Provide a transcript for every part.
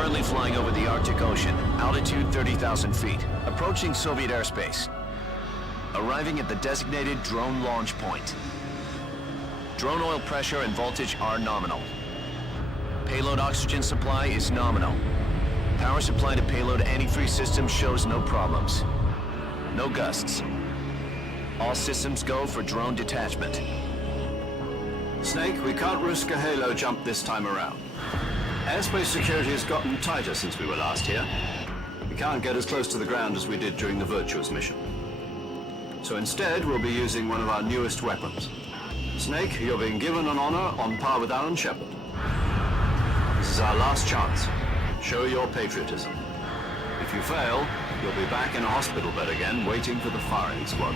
Currently flying over the Arctic Ocean, altitude 30,000 feet, approaching Soviet airspace. Arriving at the designated drone launch point. Drone oil pressure and voltage are nominal. Payload oxygen supply is nominal. Power supply to payload antifreeze system shows no problems. No gusts. All systems go for drone detachment. Snake, we can't risk a halo jump this time around. Airspace security has gotten tighter since we were last here. We can't get as close to the ground as we did during the Virtuous mission. So instead, we'll be using one of our newest weapons. Snake, you're being given an honor on par with Alan Shepard. This is our last chance. Show your patriotism. If you fail, you'll be back in a hospital bed again, waiting for the firing squad.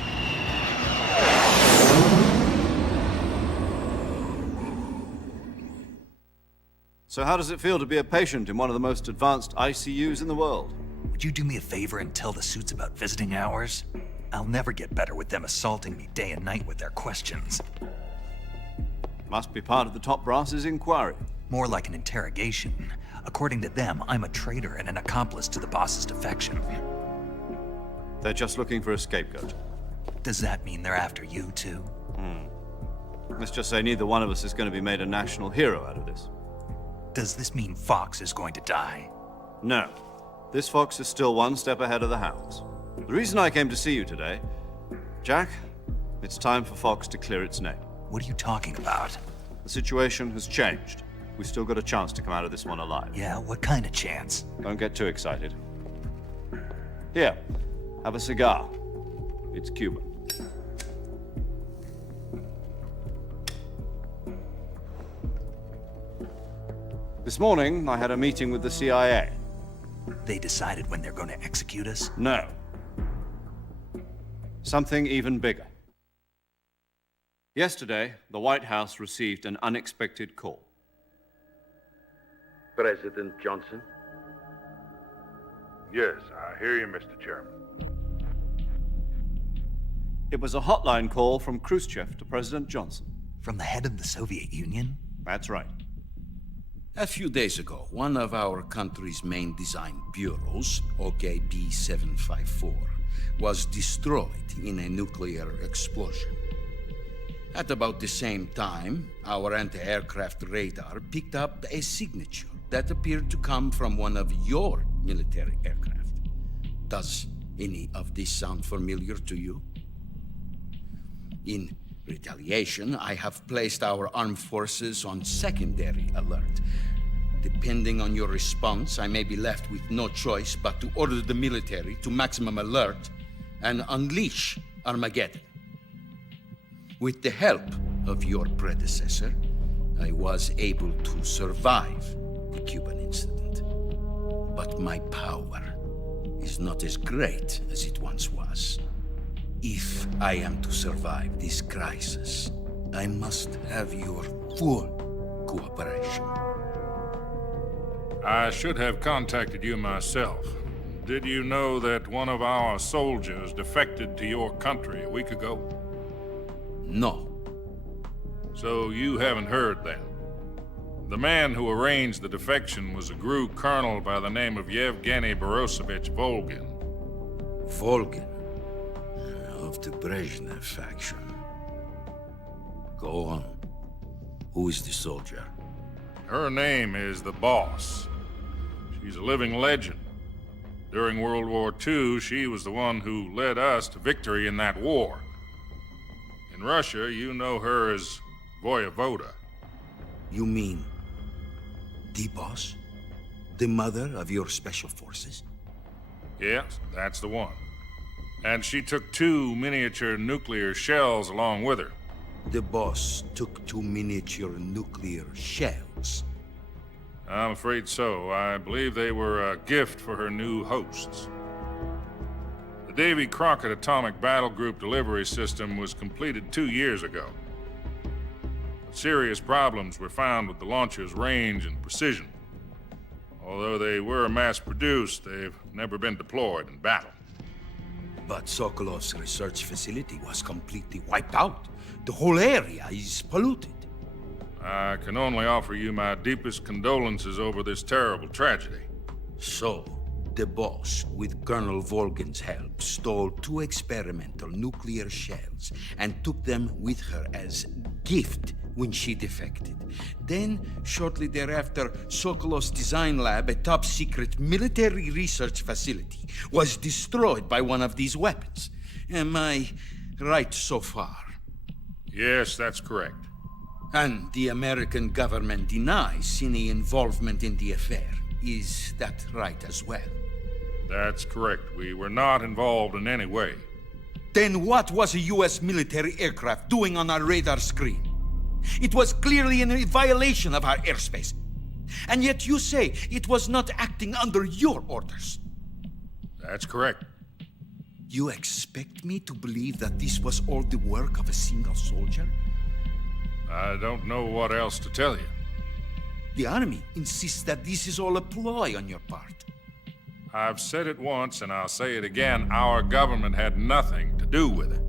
So how does it feel to be a patient in one of the most advanced ICUs in the world? Would you do me a favor and tell the suits about visiting hours? I'll never get better with them assaulting me day and night with their questions. Must be part of the top brass's inquiry. More like an interrogation. According to them, I'm a traitor and an accomplice to the boss's defection. They're just looking for a scapegoat. Does that mean they're after you, too? Let's just say neither one of us is going to be made a national hero out of this. Does this mean Fox is going to die? No. This fox is still one step ahead of the hounds. The reason I came to see you today, Jack, it's time for Fox to clear its name. What are you talking about? The situation has changed. We've still got a chance to come out of this one alive. Yeah, what kind of chance? Don't get too excited. Here, have a cigar. It's Cuban. This morning, I had a meeting with the CIA. They decided when they're going to execute us? No. Something even bigger. Yesterday, the White House received an unexpected call. President Johnson? Yes, I hear you, Mr. Chairman. It was a hotline call from Khrushchev to President Johnson. From the head of the Soviet Union? That's right. A few days ago, one of our country's main design bureaus, OKB 754, was destroyed in a nuclear explosion. At about the same time, our anti-aircraft radar picked up a signature that appeared to come from one of your military aircraft. Does any of this sound familiar to you? In retaliation, I have placed our armed forces on secondary alert. Depending on your response, I may be left with no choice but to order the military to maximum alert and unleash Armageddon. With the help of your predecessor, I was able to survive the Cuban incident. But my power is not as great as it once was. If I am to survive this crisis, I must have your full cooperation. I should have contacted you myself. Did you know that one of our soldiers defected to your country a week ago? No. So you haven't heard then. The man who arranged the defection was a GRU colonel by the name of Yevgeny Borosovich Volgin. Volgin, of the Brezhnev faction. Go on. Who is the soldier? Her name is the Boss. She's a living legend. During World War II, she was the one who led us to victory in that war. In Russia, you know her as Voyevoda. You mean the boss? The mother of your special forces? Yes, that's the one. And she took 2 miniature nuclear shells along with her. The boss took 2 miniature nuclear shells. I'm afraid so. I believe they were a gift for her new hosts. The Davy Crockett Atomic Battle Group delivery system was completed 2 years ago. But serious problems were found with the launcher's range and precision. Although they were mass-produced, they've never been deployed in battle. But Sokolov's research facility was completely wiped out. The whole area is polluted. I can only offer you my deepest condolences over this terrible tragedy. So, the boss, with Colonel Volgin's help, stole 2 experimental nuclear shells and took them with her as gift when she defected. Then, shortly thereafter, Sokolov's design lab, a top-secret military research facility, was destroyed by one of these weapons. Am I right so far? Yes, that's correct. And the American government denies any involvement in the affair. Is that right as well? That's correct. We were not involved in any way. Then what was a U.S. military aircraft doing on our radar screen? It was clearly in violation of our airspace. And yet you say it was not acting under your orders. That's correct. You expect me to believe that this was all the work of a single soldier? I don't know what else to tell you. The army insists that this is all a ploy on your part. I've said it once and I'll say it again. Our government had nothing to do with it.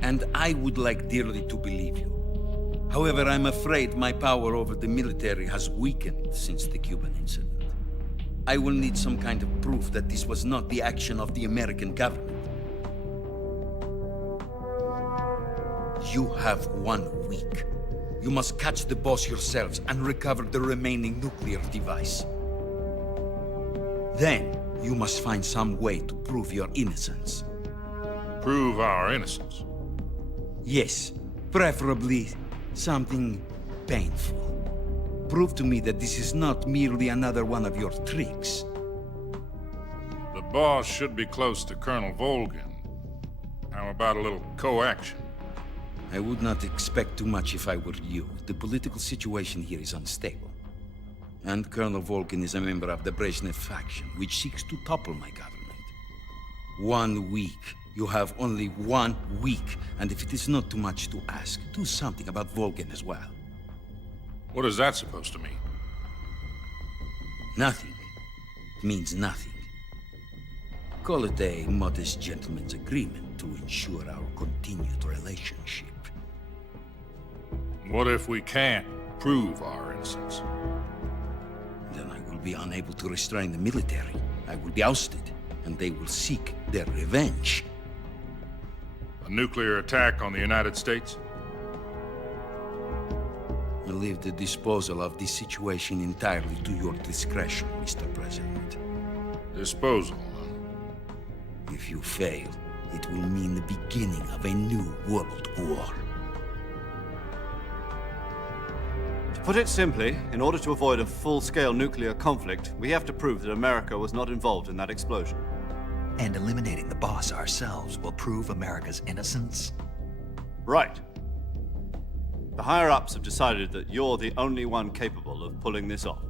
And I would like dearly to believe you. However, I'm afraid my power over the military has weakened since the Cuban incident. I will need some kind of proof that this was not the action of the American government. You have 1 week. You must catch the boss yourselves and recover the remaining nuclear device. Then, you must find some way to prove your innocence. Prove our innocence. Yes, preferably something painful. Prove to me that this is not merely another one of your tricks. The boss should be close to Colonel Volgin. How about a little coaction? I would not expect too much if I were you. The political situation here is unstable. And Colonel Volgin is a member of the Brezhnev faction, which seeks to topple my government. 1 week. You have only 1 week, and if it is not too much to ask, do something about Volgin as well. What is that supposed to mean? Nothing. It means nothing. Call it a modest gentleman's agreement to ensure our continued relationship. What if we can't prove our innocence? Then I will be unable to restrain the military. I will be ousted, and they will seek their revenge. A nuclear attack on the United States? I leave the disposal of this situation entirely to your discretion, Mr. President. Disposal, If you fail, it will mean the beginning of a new world war. To put it simply, in order to avoid a full-scale nuclear conflict, we have to prove that America was not involved in that explosion. And eliminating the boss ourselves will prove America's innocence? Right. The higher-ups have decided that you're the only one capable of pulling this off.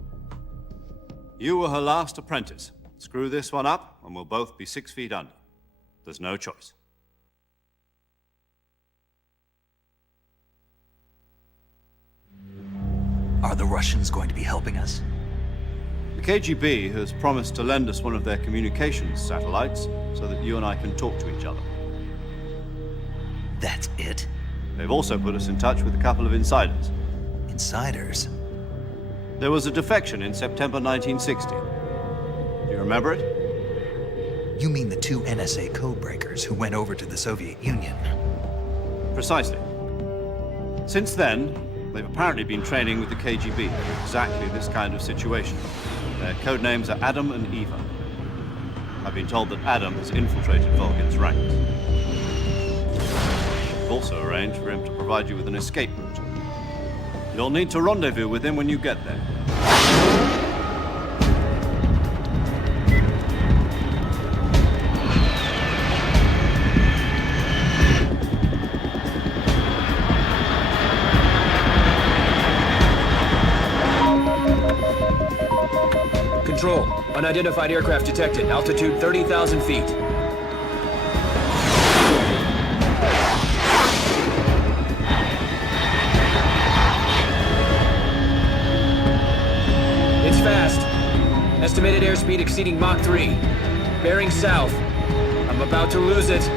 You were her last apprentice. Screw this one up, and we'll both be 6 feet under. There's no choice. Are the Russians going to be helping us? The KGB has promised to lend us one of their communications satellites so that you and I can talk to each other. That's it? They've also put us in touch with a couple of insiders. Insiders? There was a defection in September 1960. Do you remember it? You mean the 2 NSA codebreakers who went over to the Soviet Union? Precisely. Since then, they've apparently been training with the KGB for exactly this kind of situation. Their code names are Adam and Eva. I've been told that Adam has infiltrated Volgin's ranks. We've also arranged for him to provide you with an escape route. You'll need to rendezvous with him when you get there. Control. Unidentified aircraft detected. Altitude 30,000 feet. It's fast. Estimated airspeed exceeding Mach 3. Bearing south. I'm about to lose it.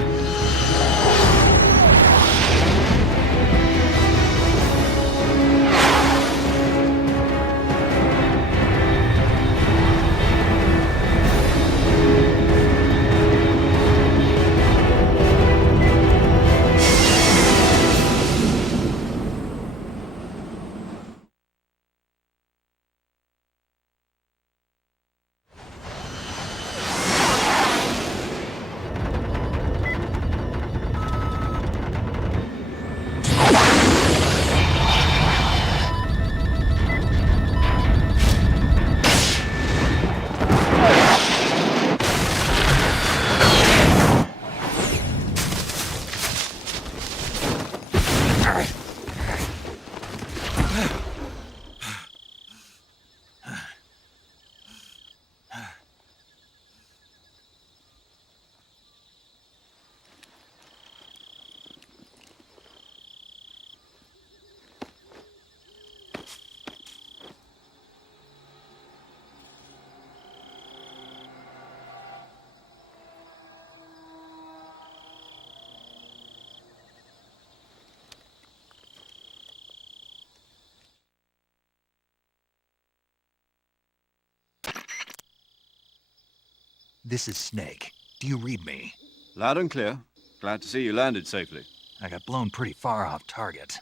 This is Snake. Do you read me? Loud and clear. Glad to see you landed safely. I got blown pretty far off target.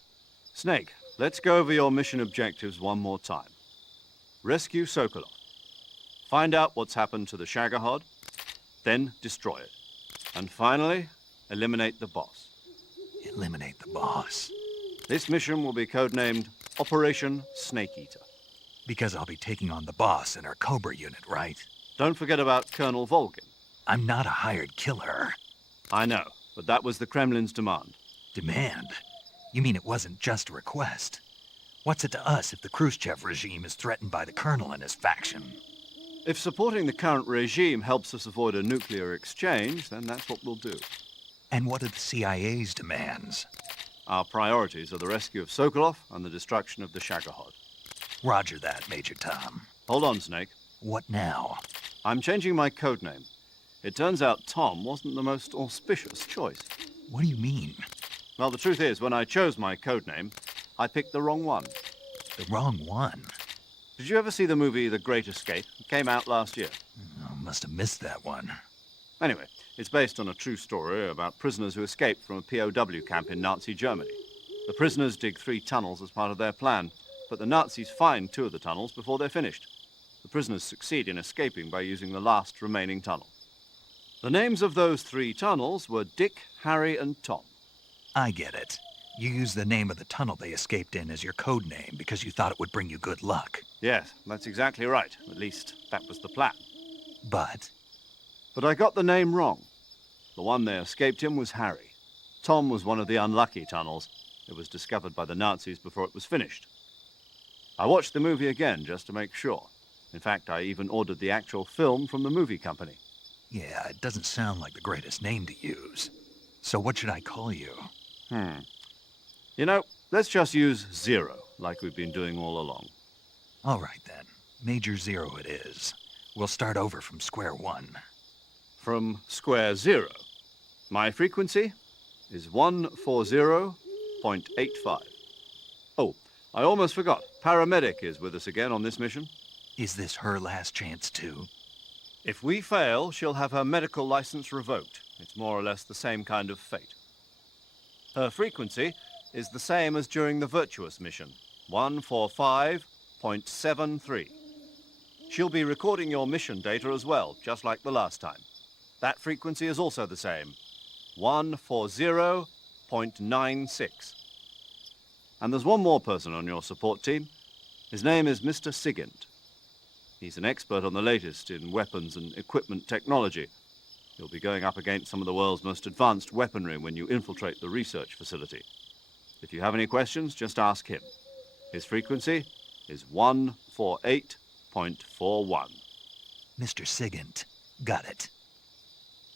Snake, let's go over your mission objectives one more time. Rescue Sokolov. Find out what's happened to the Shagohod, then destroy it. And finally, eliminate the boss. Eliminate the boss. This mission will be codenamed Operation Snake Eater. Because I'll be taking on the boss in our Cobra unit, right? Don't forget about Colonel Volgin. I'm not a hired killer. I know, but that was the Kremlin's demand. Demand? You mean it wasn't just a request? What's it to us if the Khrushchev regime is threatened by the Colonel and his faction? If supporting the current regime helps us avoid a nuclear exchange, then that's what we'll do. And what are the CIA's demands? Our priorities are the rescue of Sokolov and the destruction of the Shagohod. Roger that, Major Tom. Hold on, Snake. What now? I'm changing my codename. It turns out Tom wasn't the most auspicious choice. What do you mean? Well, the truth is, when I chose my codename, I picked the wrong one. The wrong one? Did you ever see the movie The Great Escape? It came out last year. Oh, must have missed that one. Anyway, it's based on a true story about prisoners who escaped from a POW camp in Nazi Germany. The prisoners dig 3 tunnels as part of their plan, but the Nazis find 2 of the tunnels before they're finished. The prisoners succeed in escaping by using the last remaining tunnel. The names of those 3 tunnels were Dick, Harry, and Tom. I get it. You used the name of the tunnel they escaped in as your code name because you thought it would bring you good luck. Yes, that's exactly right. At least, that was the plan. But But I got the name wrong. The one they escaped in was Harry. Tom was one of the unlucky tunnels. It was discovered by the Nazis before it was finished. I watched the movie again just to make sure. In fact, I even ordered the actual film from the movie company. yeah, it doesn't sound like the greatest name to use. So what should I call you? You know, let's just use Zero, like we've been doing all along. All right then. Major Zero it is. We'll start over from square one. From square 0. My frequency is 140.85. Oh, I almost forgot. Paramedic is with us again on this mission. Is this her last chance too? If we fail, she'll have her medical license revoked. It's more or less the same kind of fate. Her frequency is the same as during the Virtuous mission, 145.73. She'll be recording your mission data as well, just like the last time. That frequency is also the same, 140.96. And there's one more person on your support team. His name is Mr. Sigint. He's an expert on the latest in weapons and equipment technology. You'll be going up against some of the world's most advanced weaponry when you infiltrate the research facility. If you have any questions, just ask him. His frequency is 148.41. Mr. Sigint. Got it.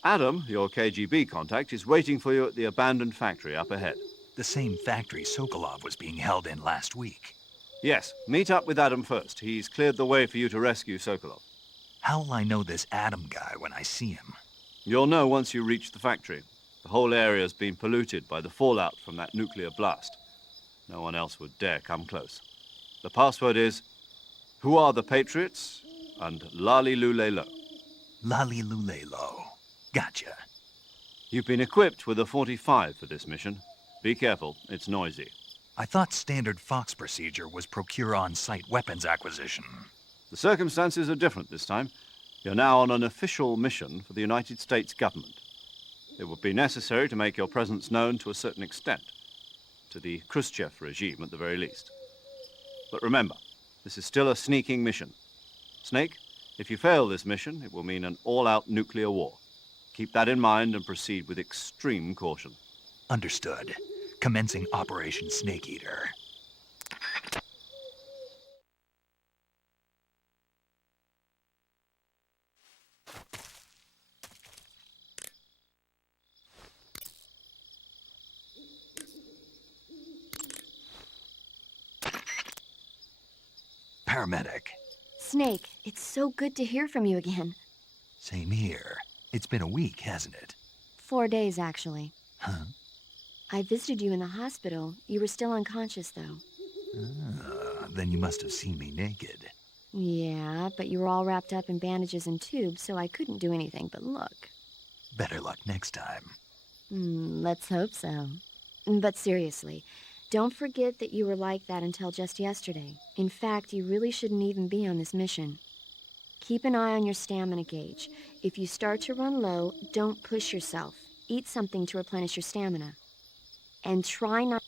Adam, your KGB contact, is waiting for you at the abandoned factory up ahead. The same factory Sokolov was being held in last week. Yes, meet up with Adam first. He's cleared the way for you to rescue Sokolov. How will I know this Adam guy when I see him? You'll know once you reach the factory. The whole area's been polluted by the fallout from that nuclear blast. No one else would dare come close. The password is, "Who are the Patriots?" and "Lali Lulelo." Lali Lulelo. Gotcha. You've been equipped with a 45 for this mission. Be careful, it's noisy. I thought standard Fox procedure was procure on-site weapons acquisition. The circumstances are different this time. You're now on an official mission for the United States government. It would be necessary to make your presence known to a certain extent, to the Khrushchev regime at the very least. But remember, this is still a sneaking mission. Snake, if you fail this mission, it will mean an all-out nuclear war. Keep that in mind and proceed with extreme caution. Understood. Commencing Operation Snake Eater. paramedic. Snake, it's so good to hear from you again. Same here. It's been a week, hasn't it? 4 days, actually. Huh? I visited you in the hospital. You were still unconscious, though. Then you must have seen me naked. Yeah, but you were all wrapped up in bandages and tubes, so I couldn't do anything but look. Better luck next time. Let's hope so. But seriously, don't forget that you were like that until just yesterday. In fact, you really shouldn't even be on this mission. Keep an eye on your stamina gauge. If you start to run low, don't push yourself. Eat something to replenish your stamina. And try not...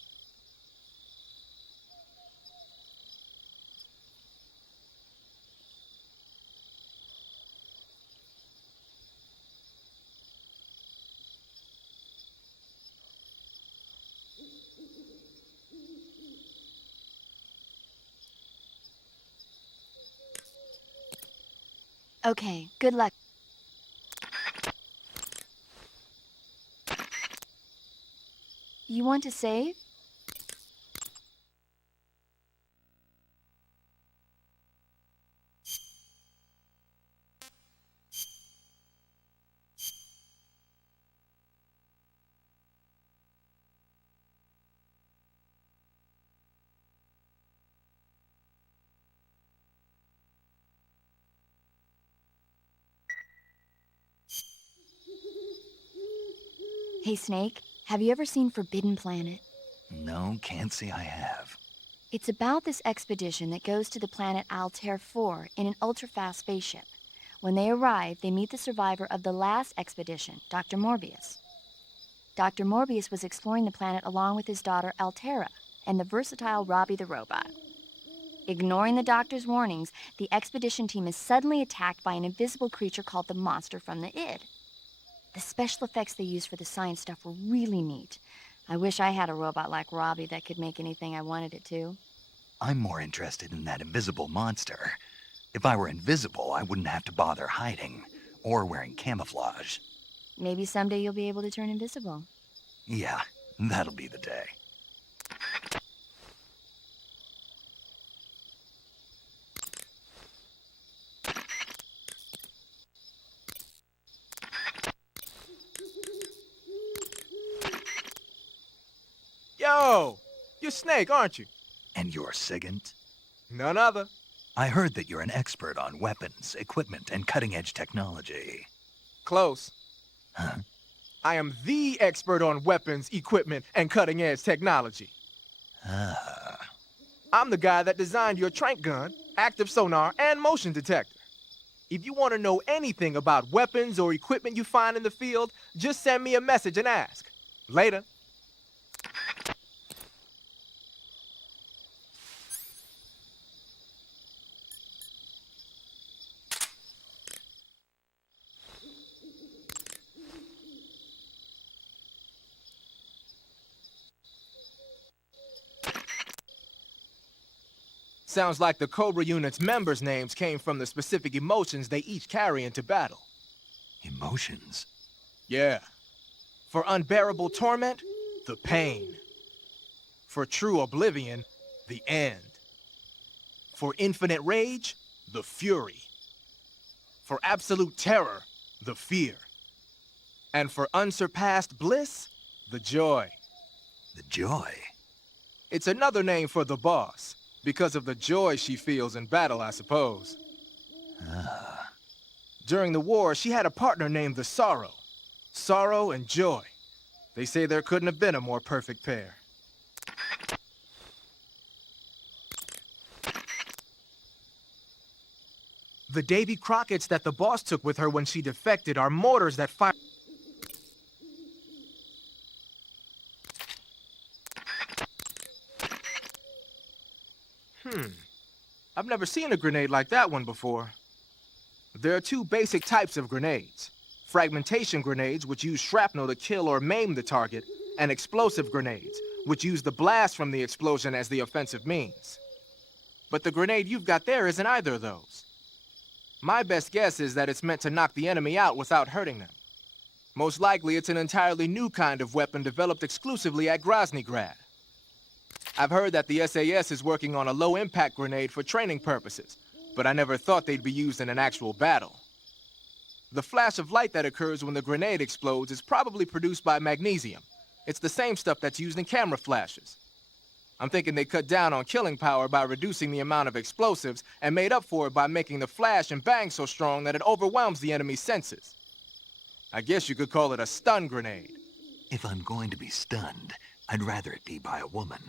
Okay, good luck. You want to save? Hey, Snake, have you ever seen Forbidden Planet? No, can't say I have. It's about this expedition that goes to the planet Altair 4 in an ultra-fast spaceship. When they arrive, they meet the survivor of the last expedition, Dr. Morbius. Dr. Morbius was exploring the planet along with his daughter Altera and the versatile Robbie the robot. Ignoring the doctor's warnings, the expedition team is suddenly attacked by an invisible creature called the Monster from the Id. The special effects they used for the science stuff were really neat. I wish I had a robot like Robbie that could make anything I wanted it to. I'm more interested in that invisible monster. If I were invisible, I wouldn't have to bother hiding or wearing camouflage. Maybe someday you'll be able to turn invisible. Yeah, that'll be the day. Yo, you're Snake, aren't you? And you're Sigint? None other. I heard that you're an expert on weapons, equipment, and cutting-edge technology. Close. Huh? I am the expert on weapons, equipment, and cutting-edge technology. Ah. I'm the guy that designed your trank gun, active sonar, and motion detector. If you want to know anything about weapons or equipment you find in the field, just send me a message and ask. Later. Sounds like the Cobra Unit's members' names came from the specific emotions they each carry into battle. Emotions? Yeah. For unbearable torment, the pain. For true oblivion, the end. For infinite rage, the fury. For absolute terror, the fear. And for unsurpassed bliss, the joy. The joy? It's another name for the boss. Because of the joy she feels in battle, I suppose. Ah. During the war, she had a partner named the Sorrow. Sorrow and joy. They say there couldn't have been a more perfect pair. The Davy Crockett's that the boss took with her when she defected are mortars that fire... I've never seen a grenade like that one before. There are two basic types of grenades. Fragmentation grenades, which use shrapnel to kill or maim the target, and explosive grenades, which use the blast from the explosion as the offensive means. But the grenade you've got there isn't either of those. My best guess is that it's meant to knock the enemy out without hurting them. Most likely it's an entirely new kind of weapon developed exclusively at Groznygrad. I've heard that the SAS is working on a low-impact grenade for training purposes, but I never thought they'd be used in an actual battle. The flash of light that occurs when the grenade explodes is probably produced by magnesium. It's the same stuff that's used in camera flashes. I'm thinking they cut down on killing power by reducing the amount of explosives and made up for it by making the flash and bang so strong that it overwhelms the enemy's senses. I guess you could call it a stun grenade. If I'm going to be stunned, I'd rather it be by a woman.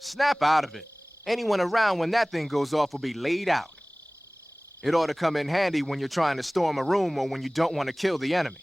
Snap out of it. Anyone around when that thing goes off will be laid out. It ought to come in handy when you're trying to storm a room or when you don't want to kill the enemy.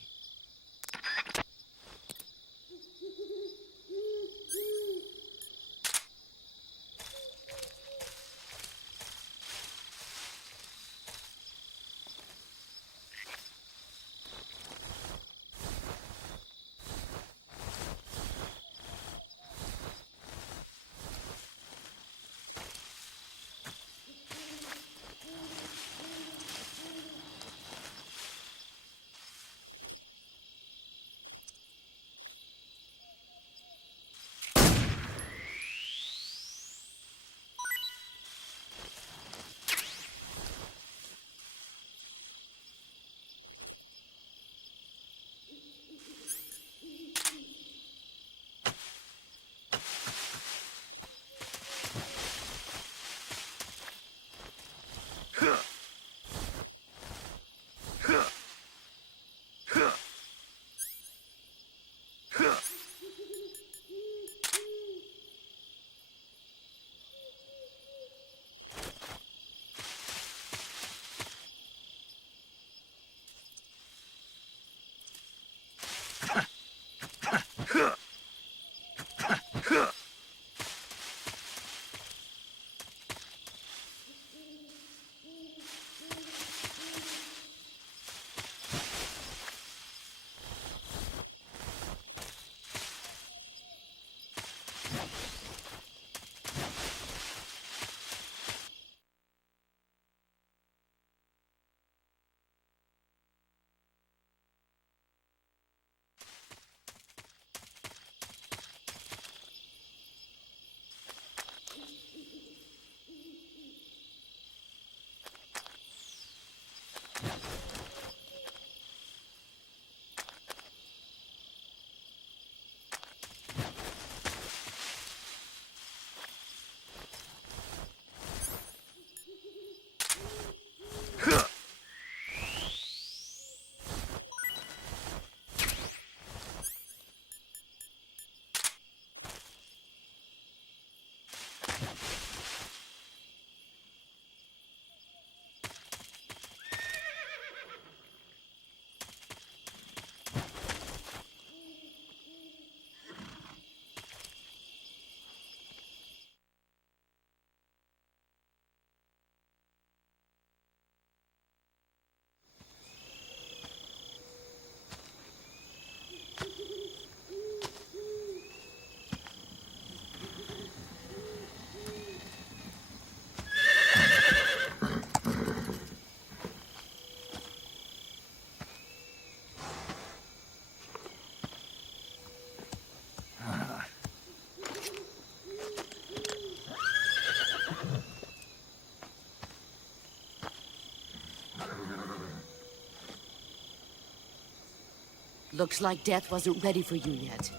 Looks like death wasn't ready for you yet.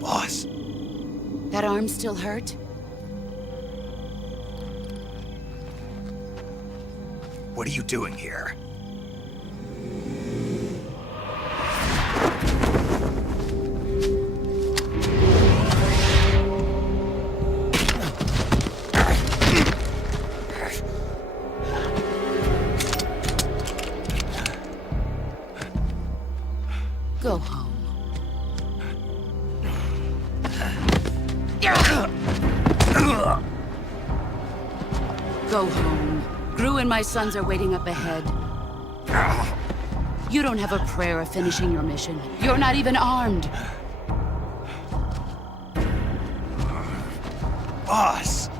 Boss. That arm still hurt? What are you doing here? Go home. Go home. Gru and my sons are waiting up ahead. You don't have a prayer of finishing your mission. You're not even armed. Boss!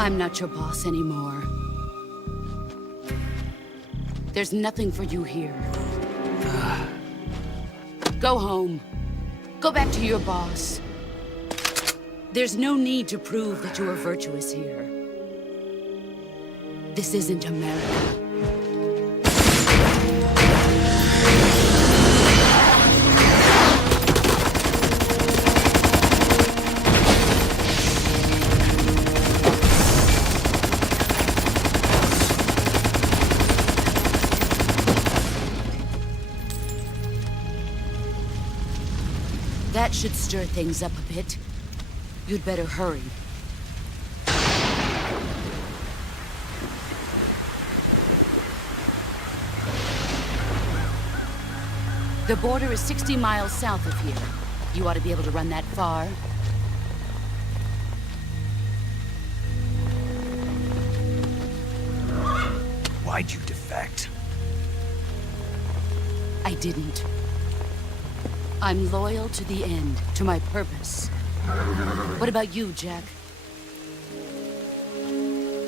I'm not your boss anymore. There's nothing for you here. Go home. Go back to your boss. There's no need to prove that you are virtuous here. This isn't America. That should stir things up a bit. You'd better hurry. The border is 60 miles south of here. You ought to be able to run that far. Why'd you defect? I didn't. I'm loyal to the end, to my purpose. What about you, Jack?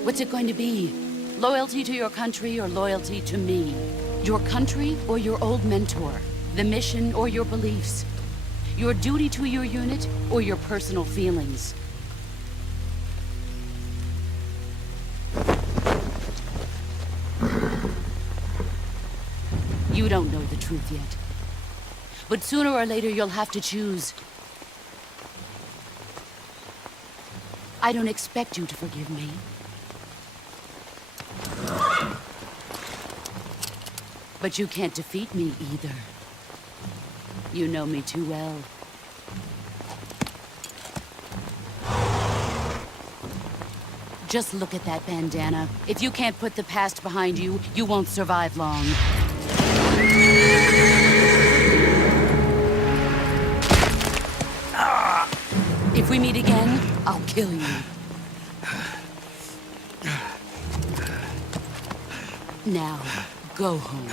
What's it going to be? Loyalty to your country or loyalty to me? Your country or your old mentor? The mission or your beliefs? Your duty to your unit or your personal feelings? You don't know the truth yet. But sooner or later, you'll have to choose. I don't expect you to forgive me. But you can't defeat me either. You know me too well. Just look at that bandana. If you can't put the past behind you, you won't survive long. If we meet again, I'll kill you. Now, go home.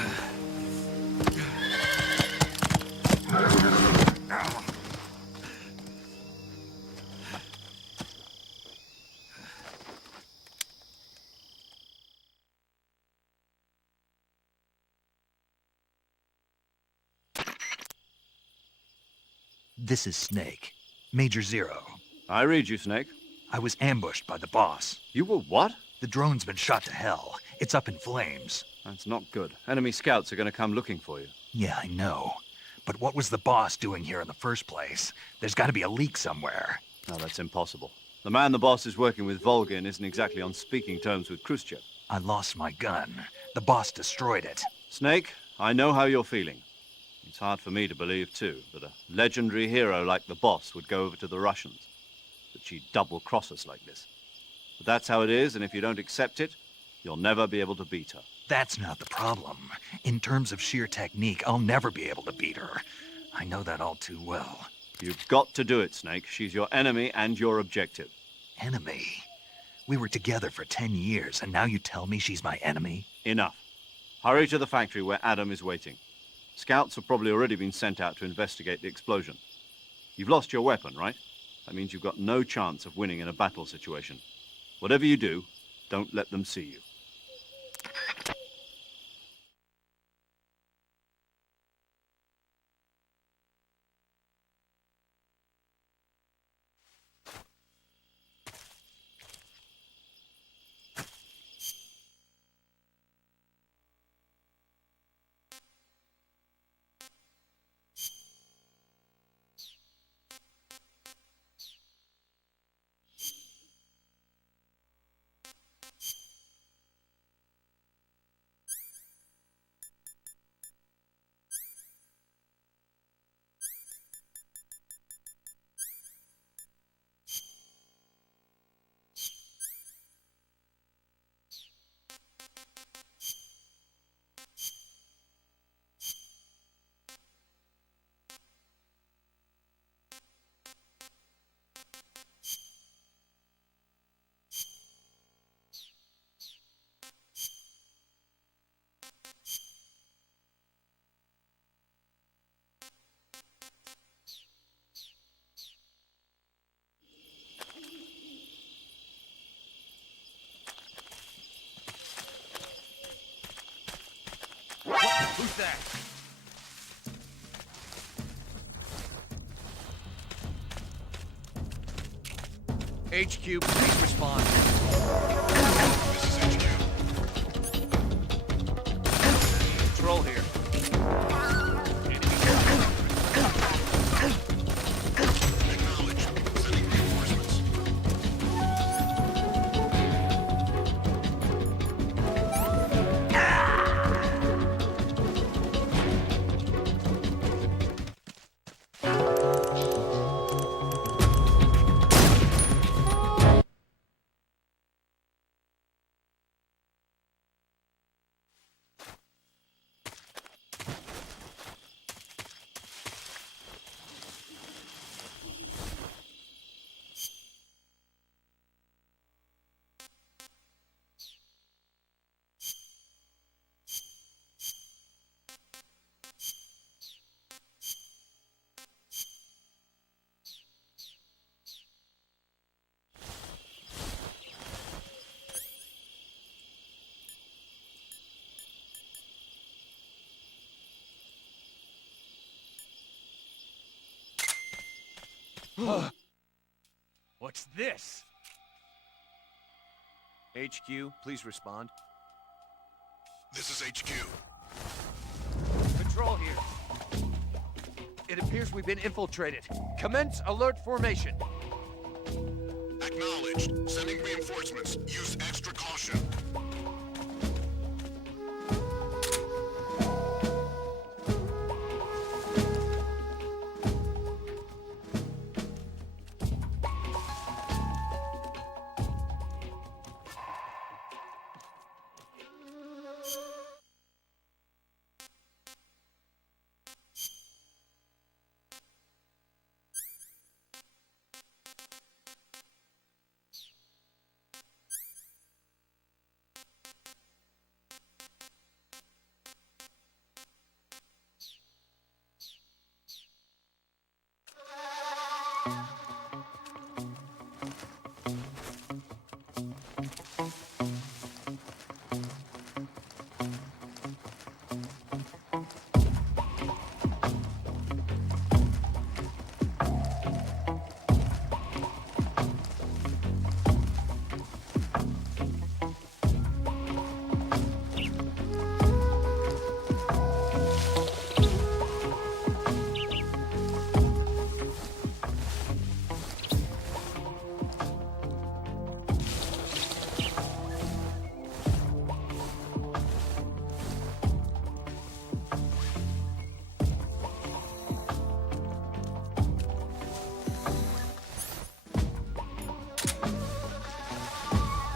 This is Snake. Major Zero. I read you, Snake. I was ambushed by the boss. You were what? The drone's been shot to hell. It's up in flames. That's not good. Enemy scouts are going to come looking for you. Yeah, I know. But what was the boss doing here in the first place? There's got to be a leak somewhere. No, that's impossible. The man the boss is working with, Volgin, isn't exactly on speaking terms with Khrushchev. I lost my gun. The boss destroyed it. Snake, I know how you're feeling. It's hard for me to believe, too, that a legendary hero like the boss would go over to the Russians. That she'd double-cross us like this. But that's how it is, and if you don't accept it, you'll never be able to beat her. That's not the problem. In terms of sheer technique, I'll never be able to beat her. I know that all too well. You've got to do it, Snake. She's your enemy and your objective. Enemy? We were together for 10 years, and now you tell me she's my enemy? Enough. Hurry to the factory where Adam is waiting. Scouts have probably already been sent out to investigate the explosion. You've lost your weapon, right? That means you've got no chance of winning in a battle situation. Whatever you do, don't let them see you. that? HQ, please respond. This is HQ. Control here. Acknowledged. Sending reinforcements. What's this? HQ, please respond. This is HQ. Control here. It appears we've been infiltrated. Commence alert formation. Acknowledged. Sending reinforcements. Use extra caution.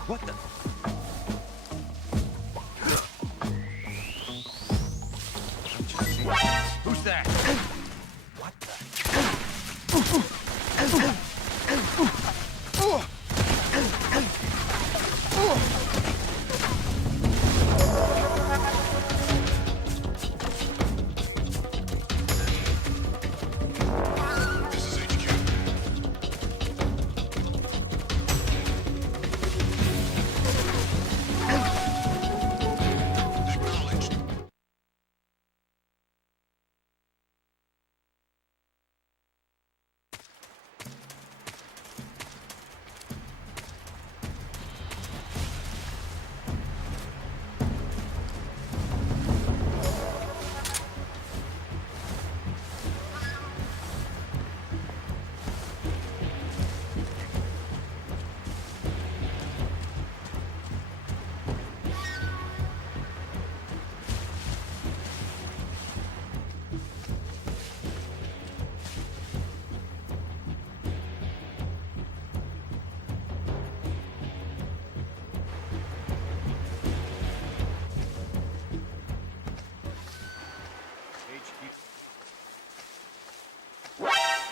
What the? Who's that? What This is HQ. Acknowledged.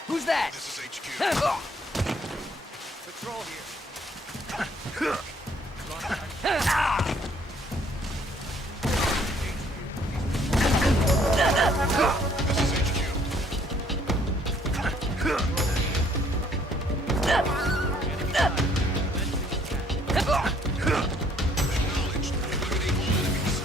Who's that? This is HQ. Patrol here. This is HQ. Acknowledged. Eliminate all enemies.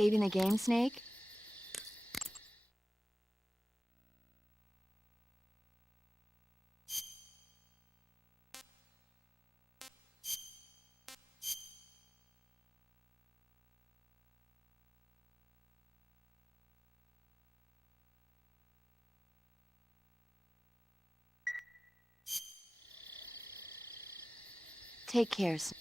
Saving the game, Snake? Take care, Snake.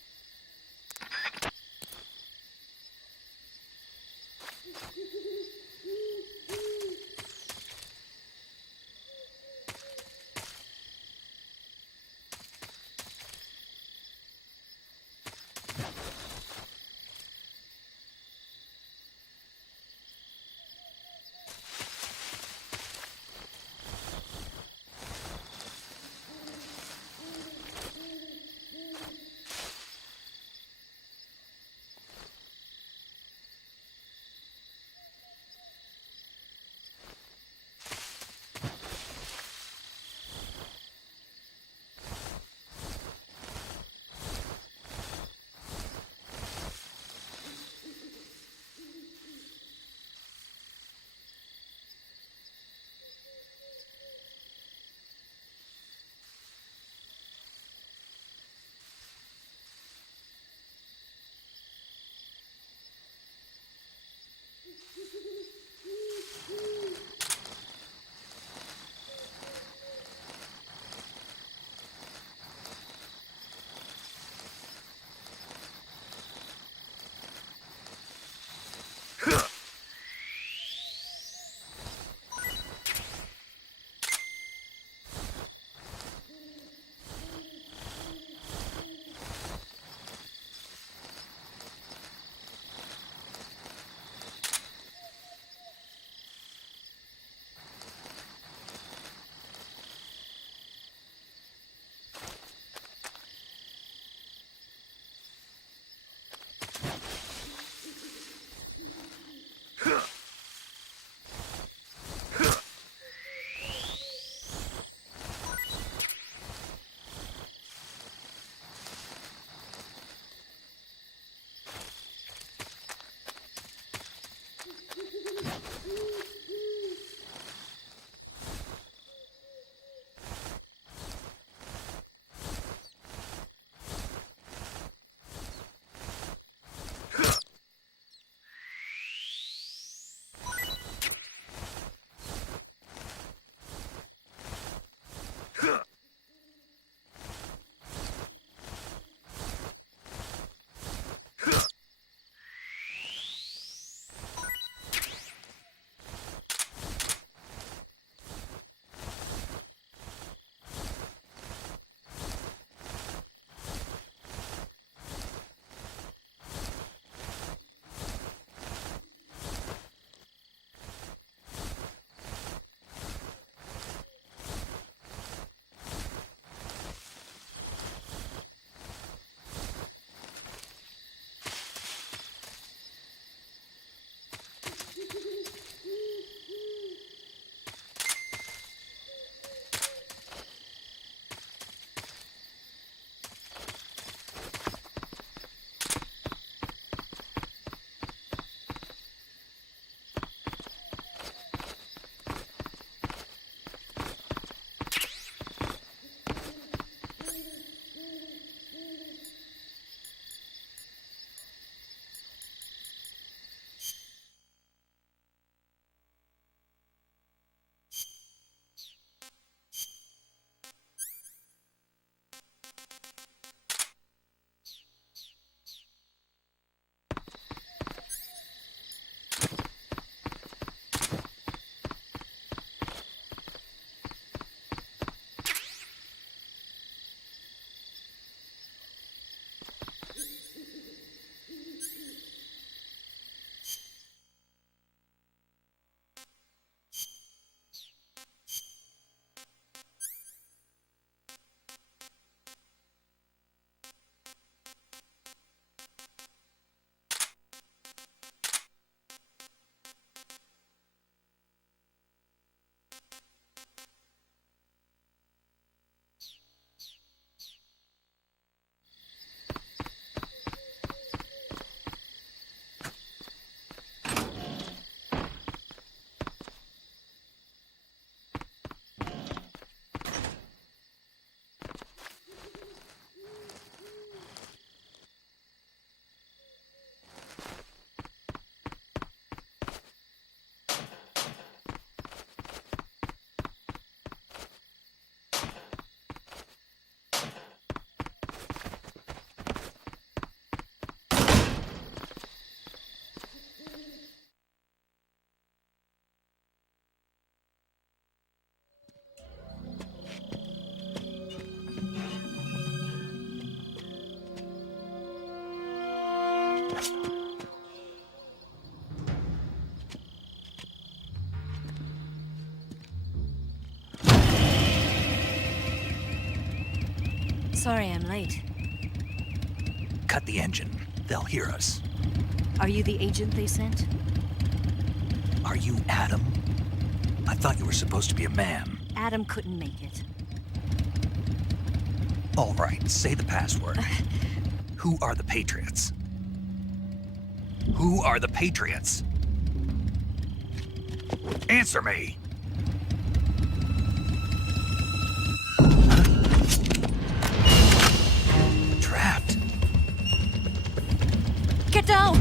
Sorry I'm late. Cut the engine. They'll hear us. Are you the agent they sent? Are you Adam? I thought you were supposed to be a man. Adam couldn't make it. All right, say the password. Who are the Patriots? Who are the Patriots? Answer me! Trapped. Get down!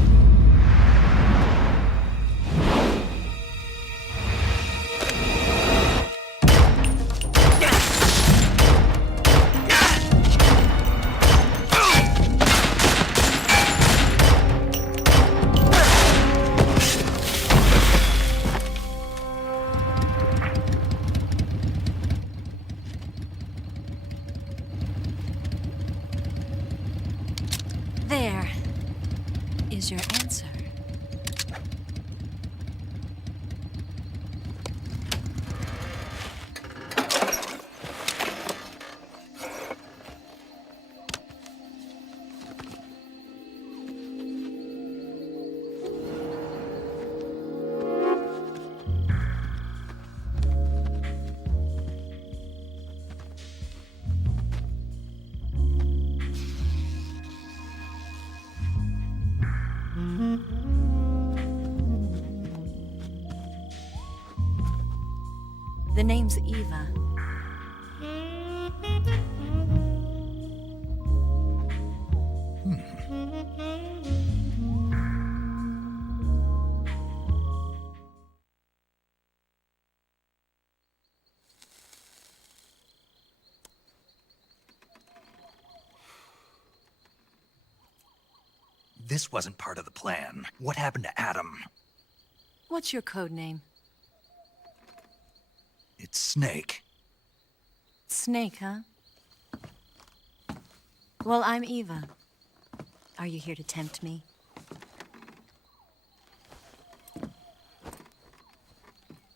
There is your answer. The name's Eva. This wasn't part of the plan. What happened to Adam? What's your code name? It's Snake. Snake, huh? Well, I'm Eva. Are you here to tempt me?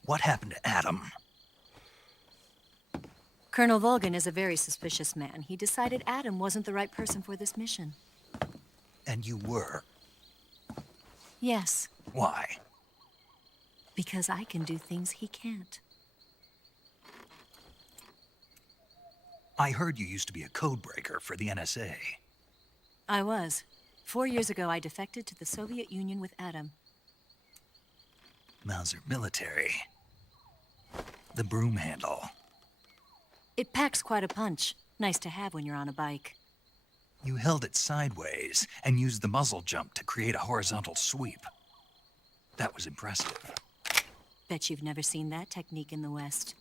What happened to Adam? Colonel Volgan is a very suspicious man. He decided Adam wasn't the right person for this mission. And you were. Yes, Why? because I can do things he can't. I heard you used to be a codebreaker for the NSA. I was. 4 years ago, I defected to the Soviet Union with Adam. Mauser military. The broom handle. It packs quite a punch. Nice to have when you're on a bike. You held it sideways and used the muzzle jump to create a horizontal sweep. That was impressive. Bet you've never seen that technique in the West.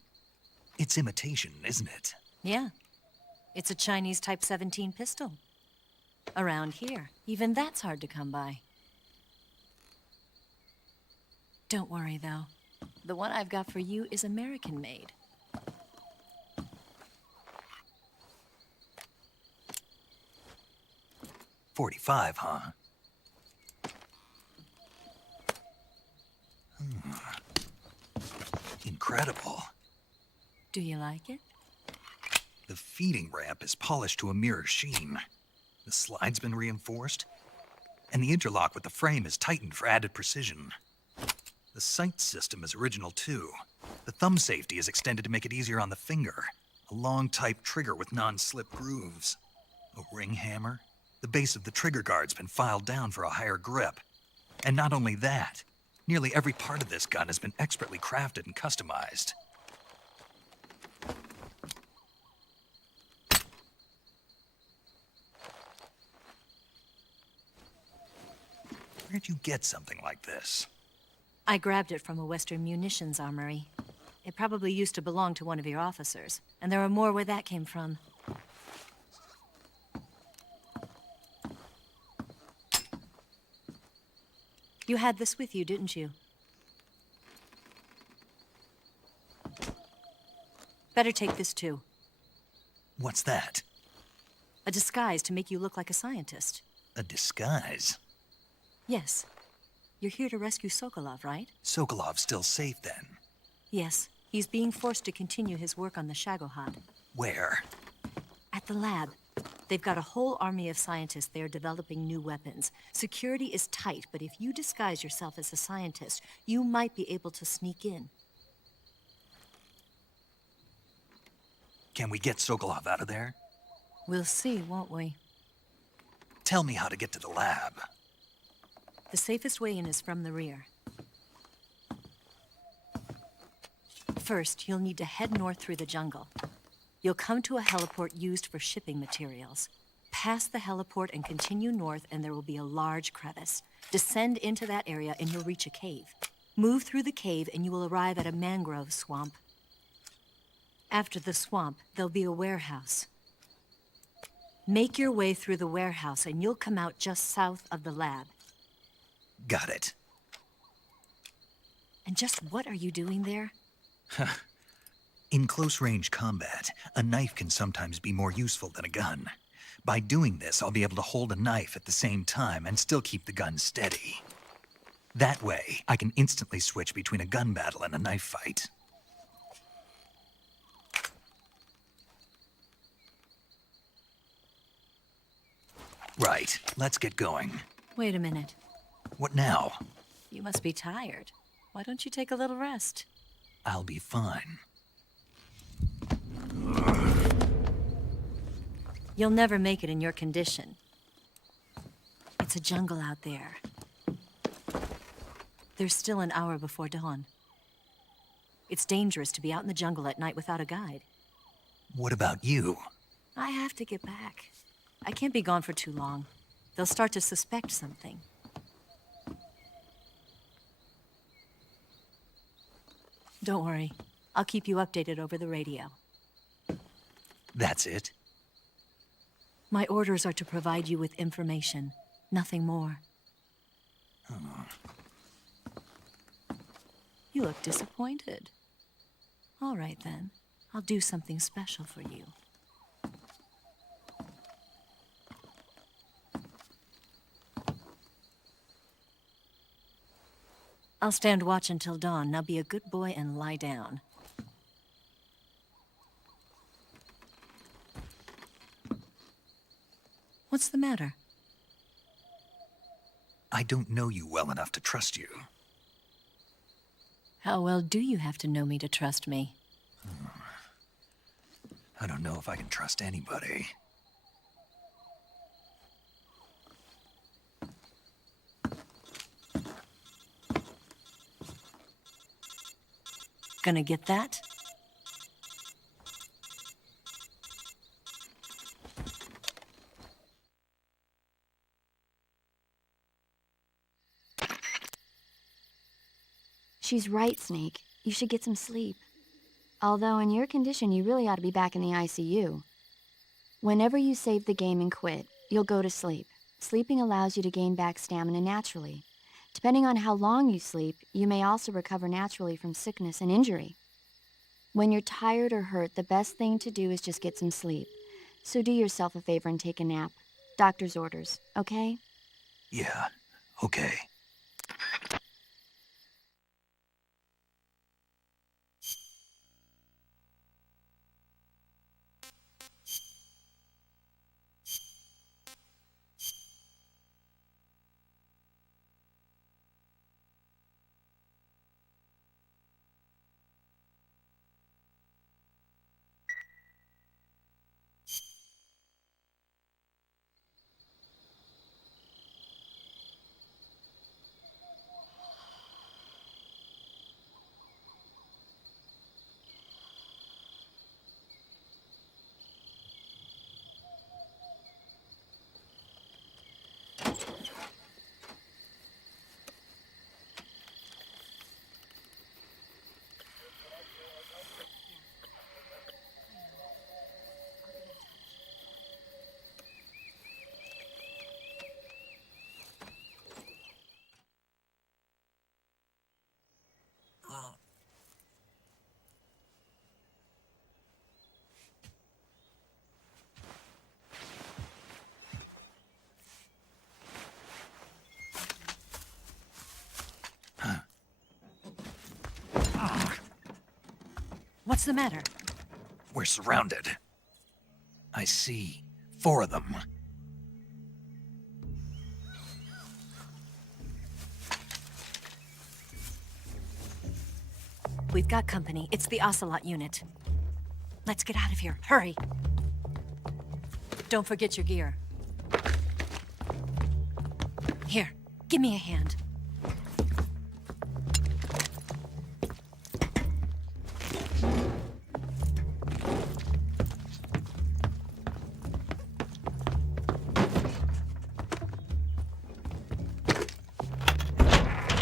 It's imitation, isn't it? Yeah. It's a Chinese Type 17 pistol. Around here, even that's hard to come by. Don't worry, though. The one I've got for you is American-made. .45, huh? Incredible. Do you like it? The feeding ramp is polished to a mirror sheen. The slide's been reinforced, and the interlock with the frame is tightened for added precision. The sight system is original too. The thumb safety is extended to make it easier on the finger. A long type trigger with non-slip grooves. A ring hammer. The base of the trigger guard's been filed down for a higher grip. And not only that, nearly every part of this gun has been expertly crafted and customized. Where'd you get something like this? I grabbed it from a Western munitions armory. It probably used to belong to one of your officers, and there are more where that came from. You had this with you, didn't you? Better take this too. What's that? A disguise to make you look like a scientist. A disguise? Yes. You're here to rescue Sokolov, right? Sokolov's still safe then? Yes. He's being forced to continue his work on the Shagohod. Where? At the lab. They've got a whole army of scientists there developing new weapons. Security is tight, but if you disguise yourself as a scientist, you might be able to sneak in. Can we get Sokolov out of there? We'll see, won't we? Tell me how to get to the lab. The safest way in is from the rear. First, you'll need to head north through the jungle. You'll come to a heliport used for shipping materials. Pass the heliport and continue north, and there will be a large crevice. Descend into that area, and you'll reach a cave. Move through the cave, and you will arrive at a mangrove swamp. After the swamp, there'll be a warehouse. Make your way through the warehouse, and you'll come out just south of the lab. Got it. And just what are you doing there? In close-range combat, a knife can sometimes be more useful than a gun. By doing this, I'll be able to hold a knife at the same time and still keep the gun steady. That way, I can instantly switch between a gun battle and a knife fight. Right, let's get going. Wait a minute. What now? You must be tired. Why don't you take a little rest? I'll be fine. You'll never make it in your condition. It's a jungle out there. There's still an hour before dawn. It's dangerous to be out in the jungle at night without a guide. What about you? I have to get back. I can't be gone for too long. They'll start to suspect something. Don't worry. I'll keep you updated over the radio. That's it? My orders are to provide you with information, nothing more. You look disappointed. All right, then. I'll do something special for you. I'll stand watch until dawn. Now be a good boy and lie down. What's the matter? I don't know you well enough to trust you. How well do you have to know me to trust me? I don't know if I can trust anybody. Gonna get that? She's right, Snake. You should get some sleep. Although in your condition, you really ought to be back in the ICU. Whenever you save the game and quit, you'll go to sleep. Sleeping allows you to gain back stamina naturally. Depending on how long you sleep, you may also recover naturally from sickness and injury. When you're tired or hurt, the best thing to do is just get some sleep. So do yourself a favor and take a nap. Doctor's orders, okay? Yeah, okay. What's the matter? We're surrounded. I see 4 of them. We've got company. It's the Ocelot unit. Let's get out of here. Hurry! Don't forget your gear. Here, give me a hand.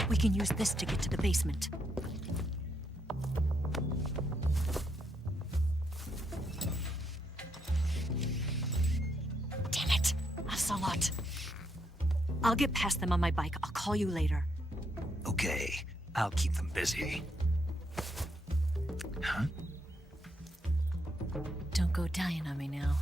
We can use this to get to the basement. Damn it! Ocelot. I'll get past them on my bike. I'll call you later. Okay, I'll keep them busy. Huh? Don't go dying on me now.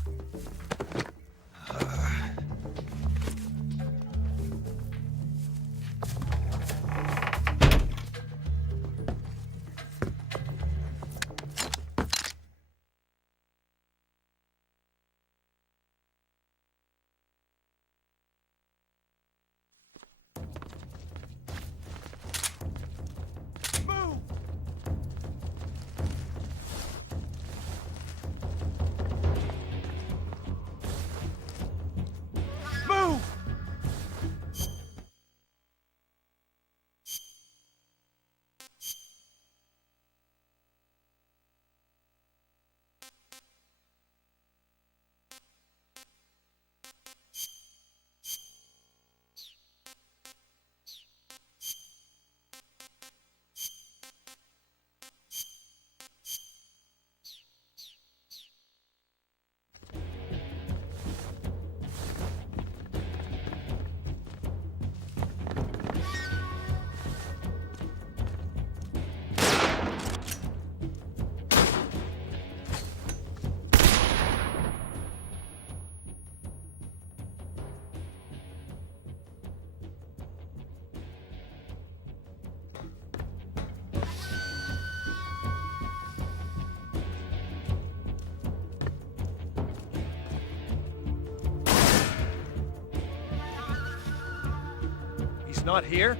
He's not here?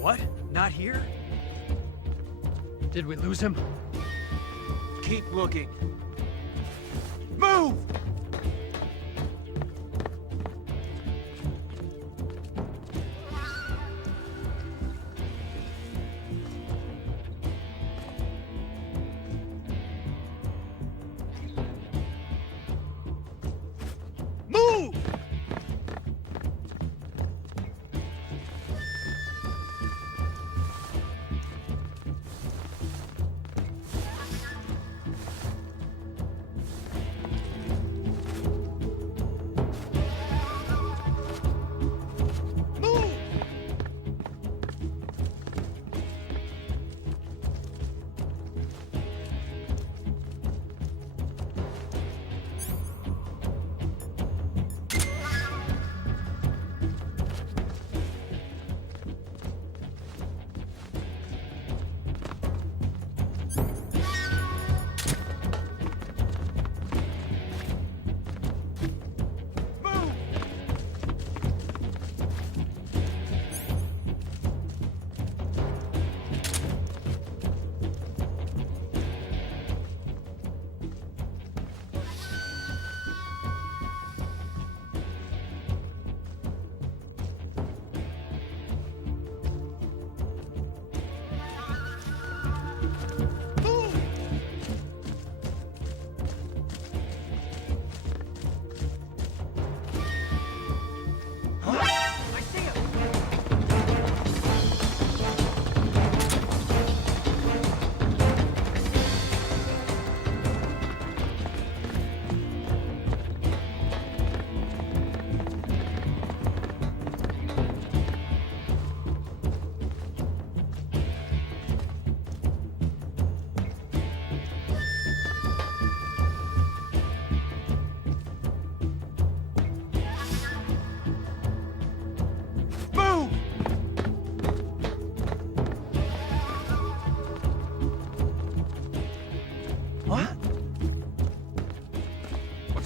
What? Not here? Did we lose him? Keep looking. Move! Move!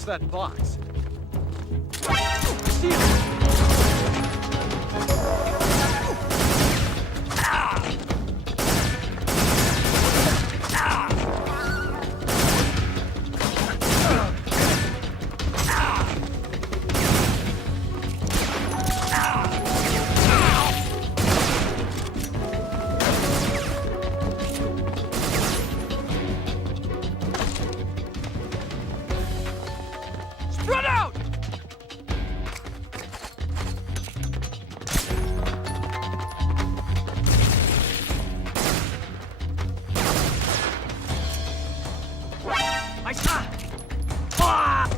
What's that box? I see it! Spread out! Nice shot! Ah!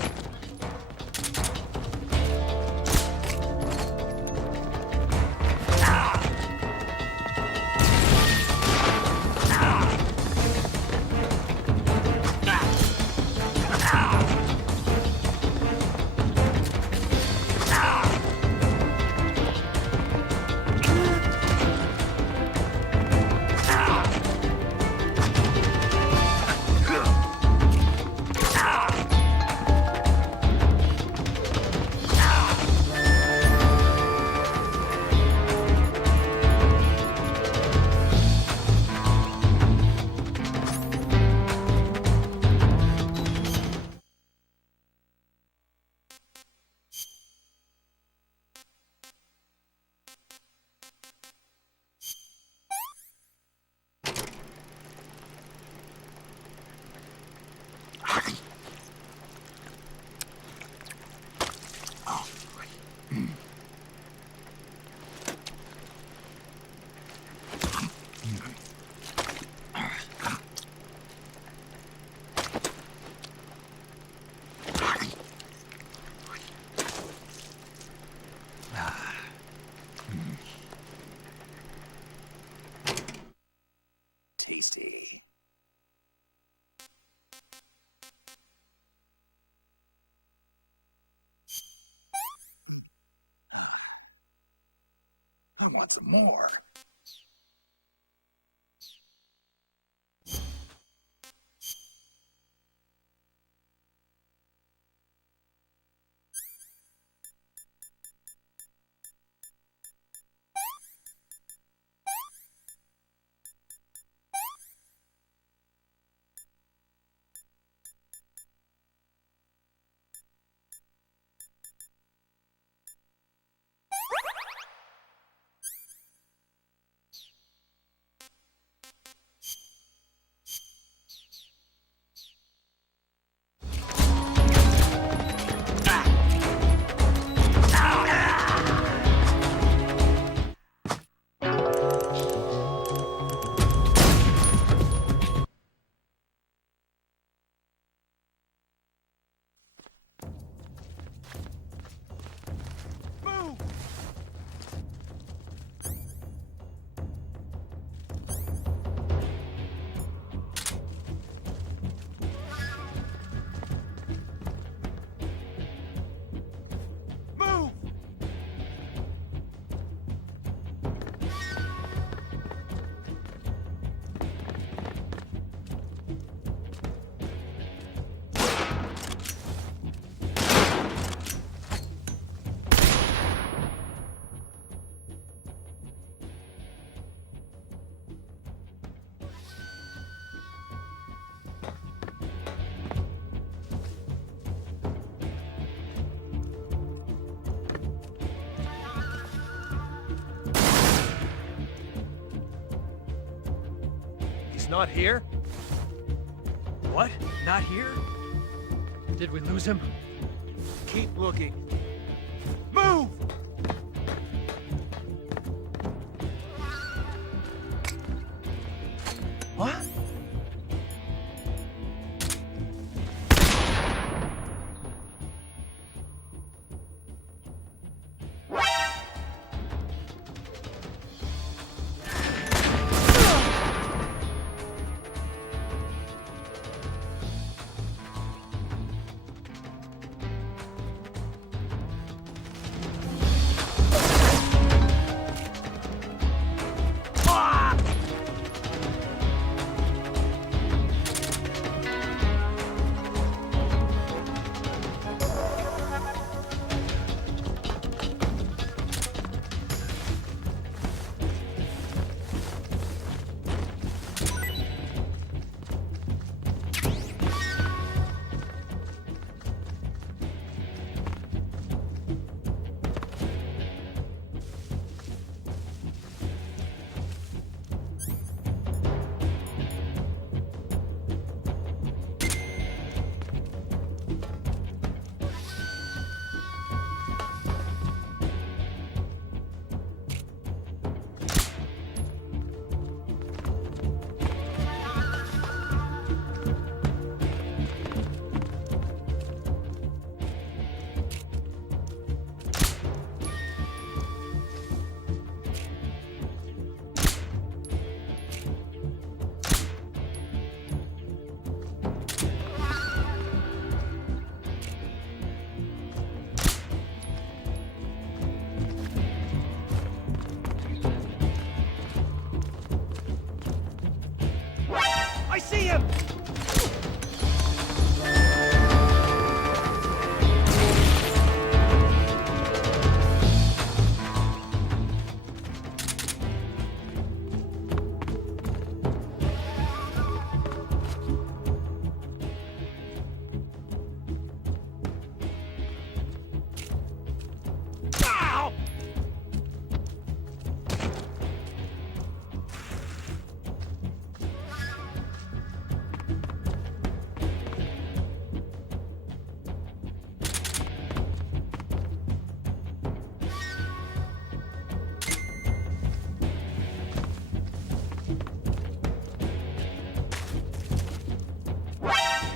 I want some more. He's not here? What? Not here? Did we lose him? Keep looking. Move! What? I see him!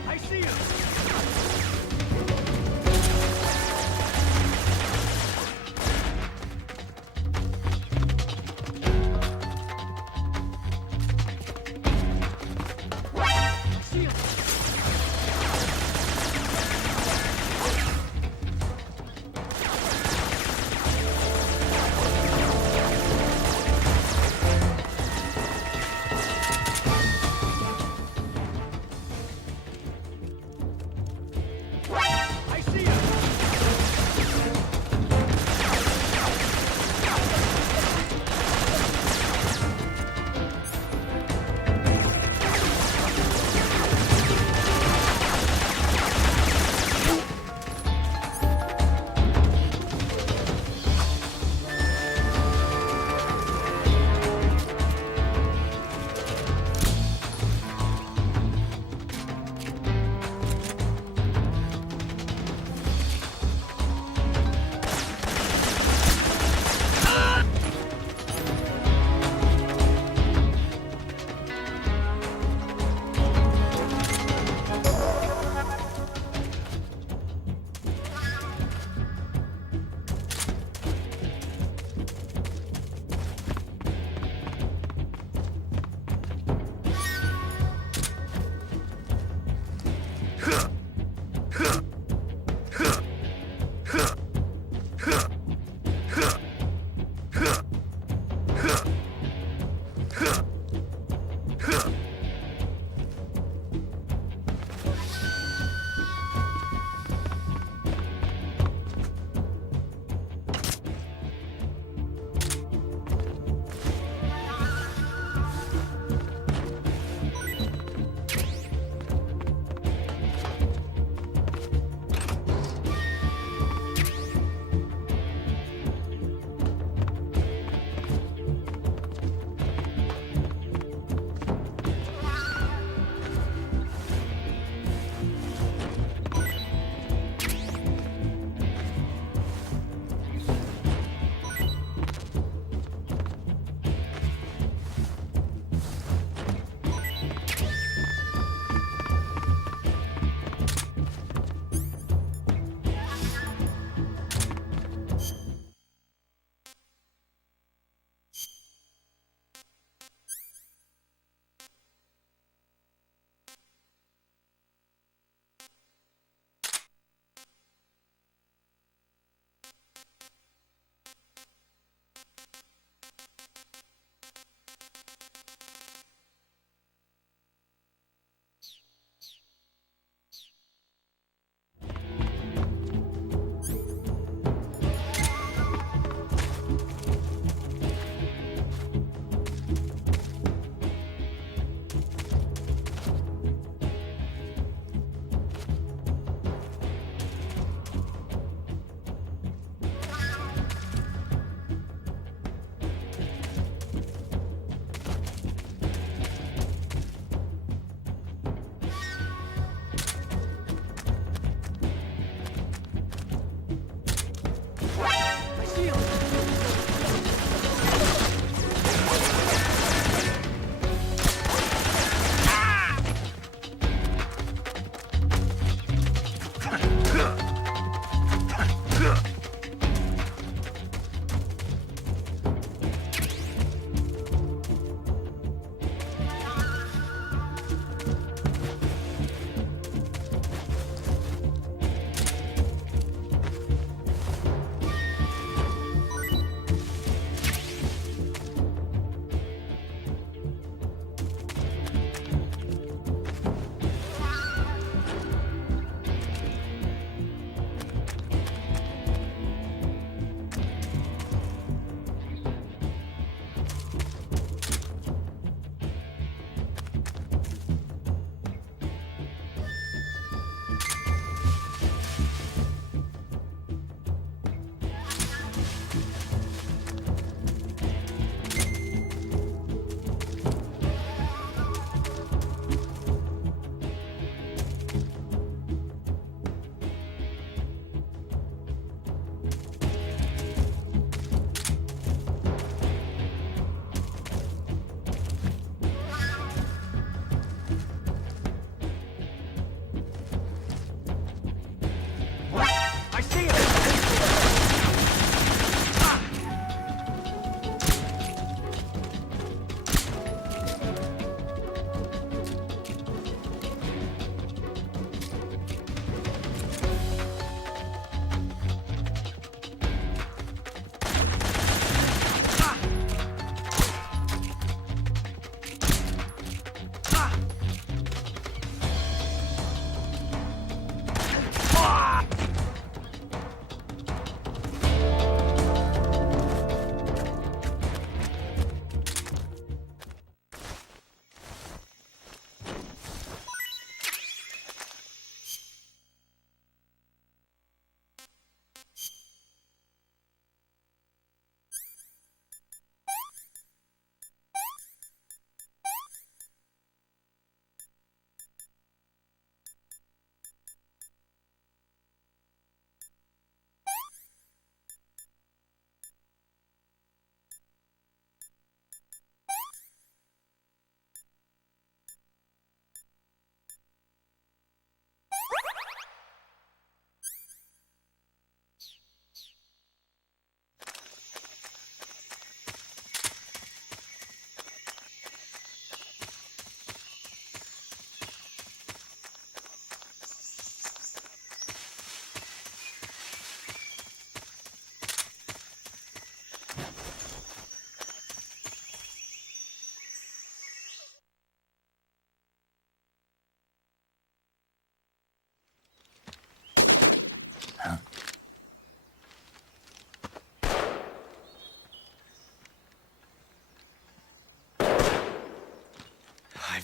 I see him! See him!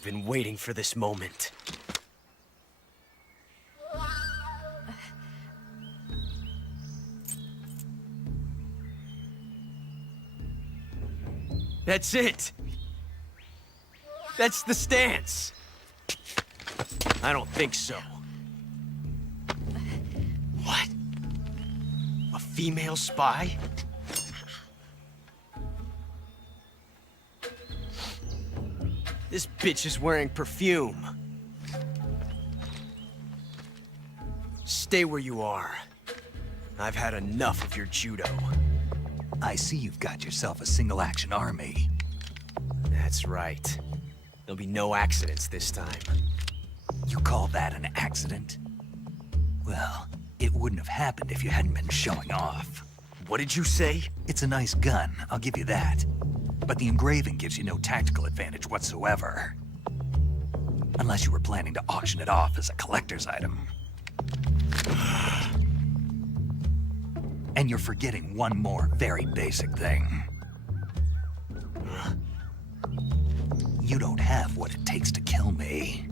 been waiting for this moment. That's it! That's the stance! I don't think so. What? A female spy? This bitch is wearing perfume. Stay where you are. I've had enough of your judo. I see you've got yourself a single-action army. That's right. There'll be no accidents this time. You call that an accident? Well, it wouldn't have happened if you hadn't been showing off. What did you say? It's a nice gun, I'll give you that. But the engraving gives you no tactical advantage whatsoever. Unless you were planning to auction it off as a collector's item. And you're forgetting one more very basic thing. You don't have what it takes to kill me.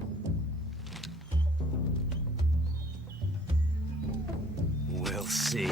We'll see.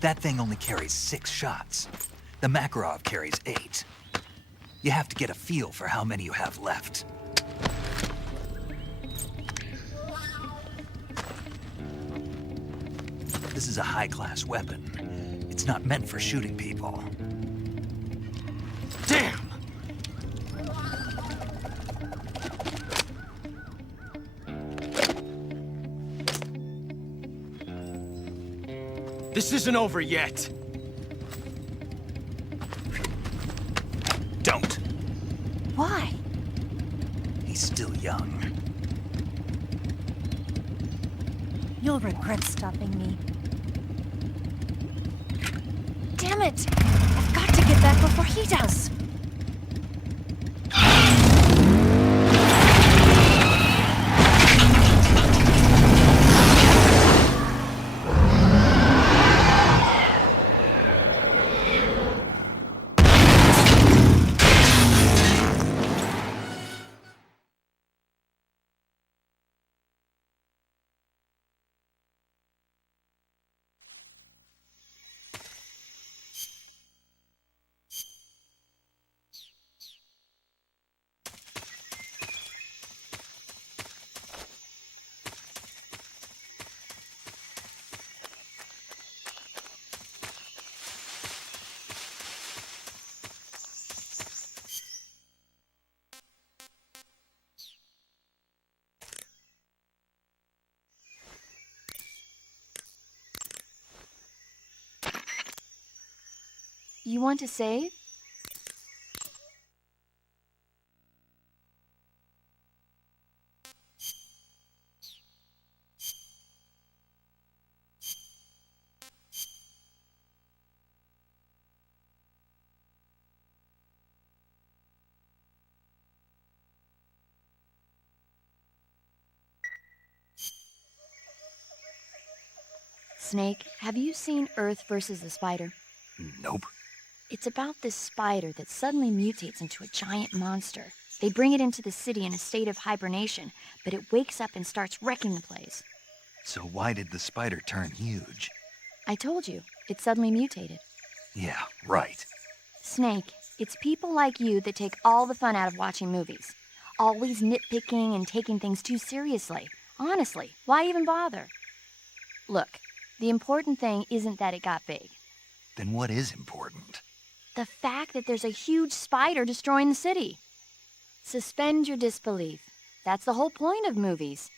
That thing only carries 6 shots. The Makarov carries 8. You have to get a feel for how many you have left. This is a high-class weapon. It's not meant for shooting people. Damn! This isn't over yet. Don't. Why? He's still young. You'll regret stopping me. Damn it! I've got to get back before he does! You want to save? Snake, have you seen Earth versus the Spider? Nope. It's about this spider that suddenly mutates into a giant monster. They bring it into the city in a state of hibernation, but it wakes up and starts wrecking the place. So why did the spider turn huge? I told you, it suddenly mutated. Yeah, right. Snake, it's people like you that take all the fun out of watching movies. Always nitpicking and taking things too seriously. Honestly, why even bother? Look, the important thing isn't that it got big. Then what is important? The fact that there's a huge spider destroying the city. Suspend your disbelief. That's the whole point of movies.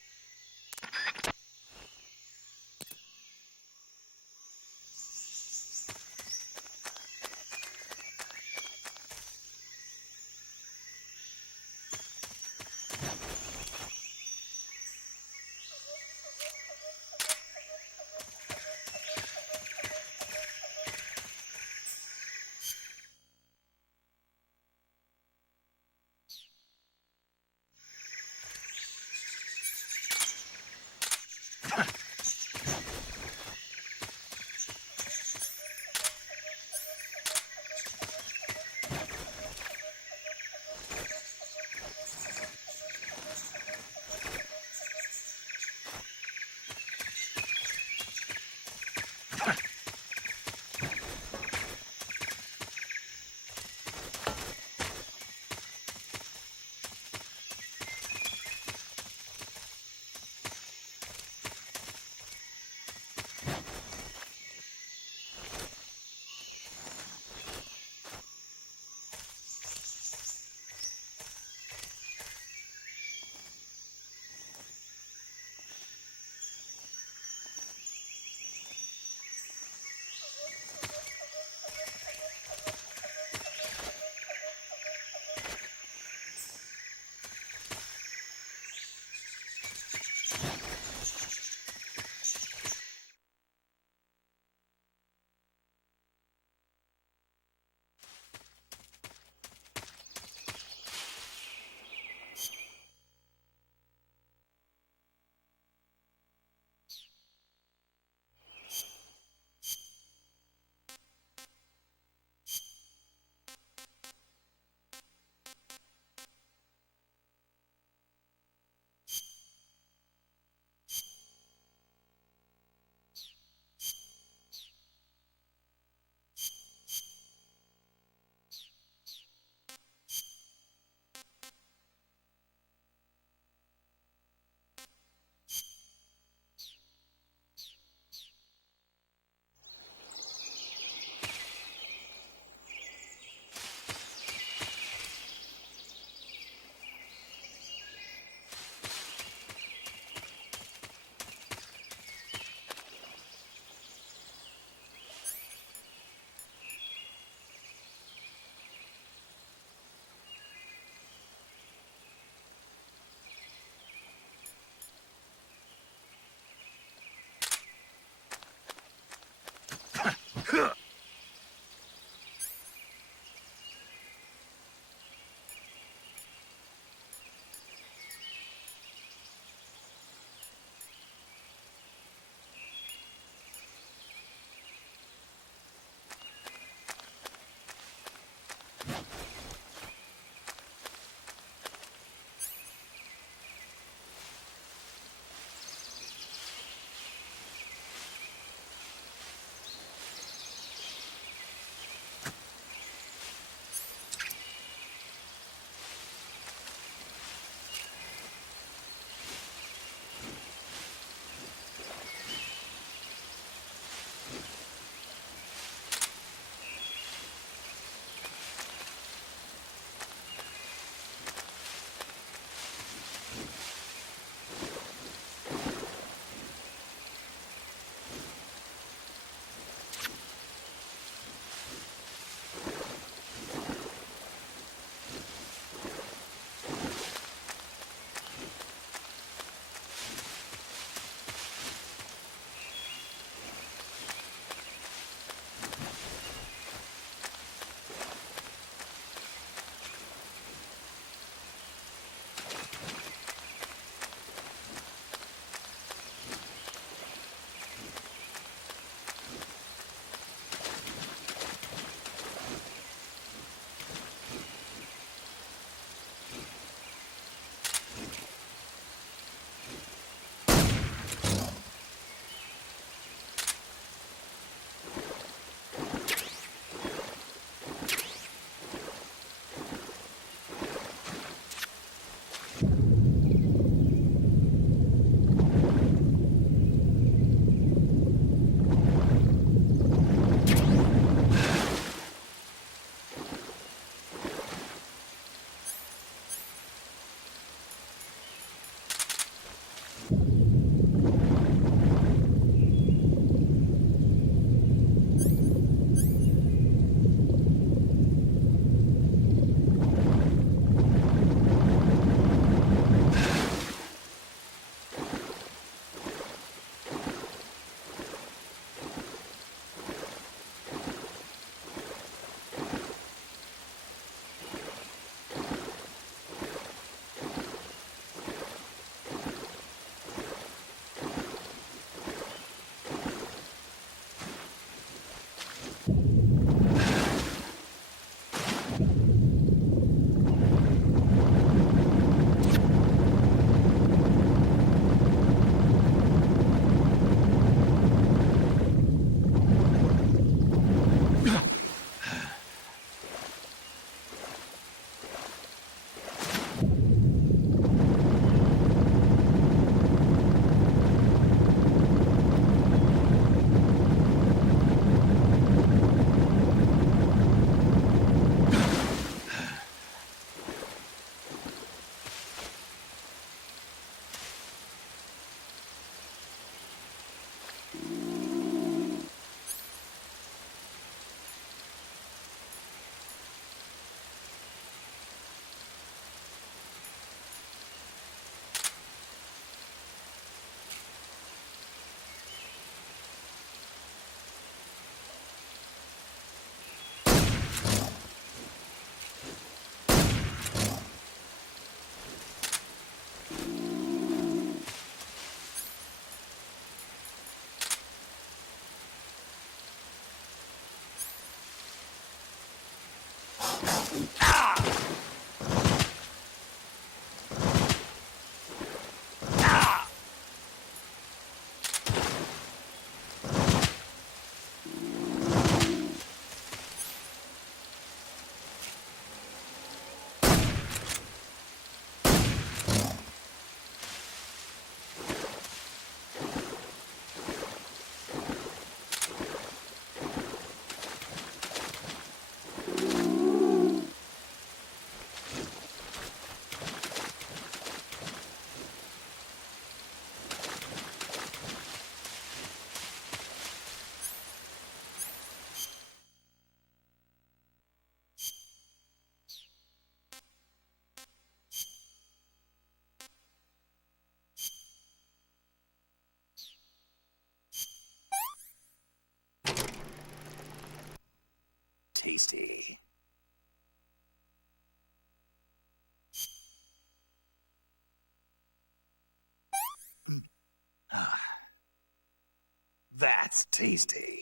That's tasty.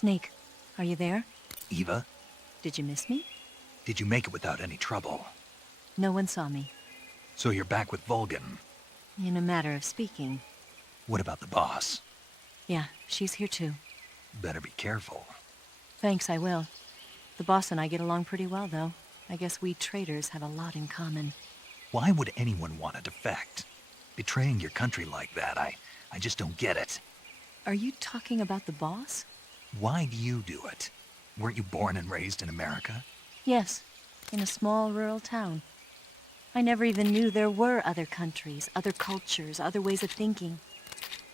Snake, are you there? Eva, Did you miss me? did you make it without any trouble? No one saw me. So you're back with Vulcan. In a matter of speaking. What about the boss? Yeah, she's here too. Better be careful. Thanks, I will. The boss and I get along pretty well, though. I guess we traitors have a lot in common. Why would anyone want to defect? Betraying your country like that, I just don't get it. Are you talking about the boss? Why do you do it? Weren't you born and raised in America? Yes, in a small rural town. I never even knew there were other countries, other cultures, other ways of thinking,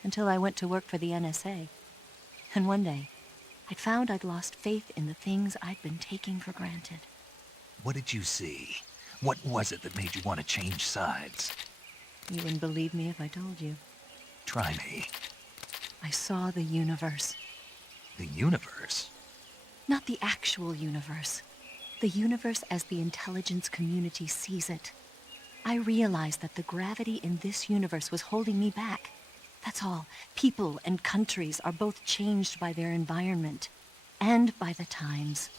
until I went to work for the NSA. And one day, I found I'd lost faith in the things I'd been taking for granted. What did you see? What was it that made you want to change sides? You wouldn't believe me if I told you. Try me. I saw the universe. The universe? Not the actual universe. The universe as the intelligence community sees it. I realized that the gravity in this universe was holding me back. That's all. People and countries are both changed by their environment. And by the times.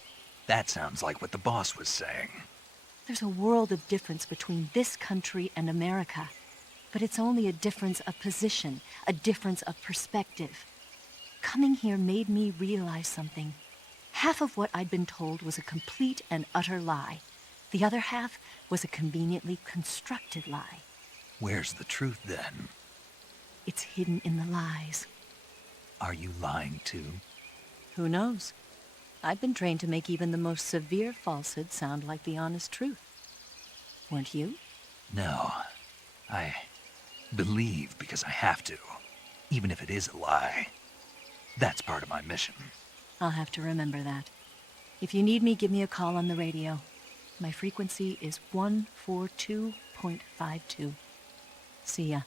That sounds like what the boss was saying. There's a world of difference between this country and America. But it's only a difference of position, a difference of perspective. Coming here made me realize something. Half of what I'd been told was a complete and utter lie. The other half was a conveniently constructed lie. Where's the truth, then? It's hidden in the lies. Are you lying, too? Who knows? I've been trained to make even the most severe falsehood sound like the honest truth. Weren't you? No. I believe because I have to, even if it is a lie. That's part of my mission. I'll have to remember that. If you need me, give me a call on the radio. My frequency is 142.52. See ya.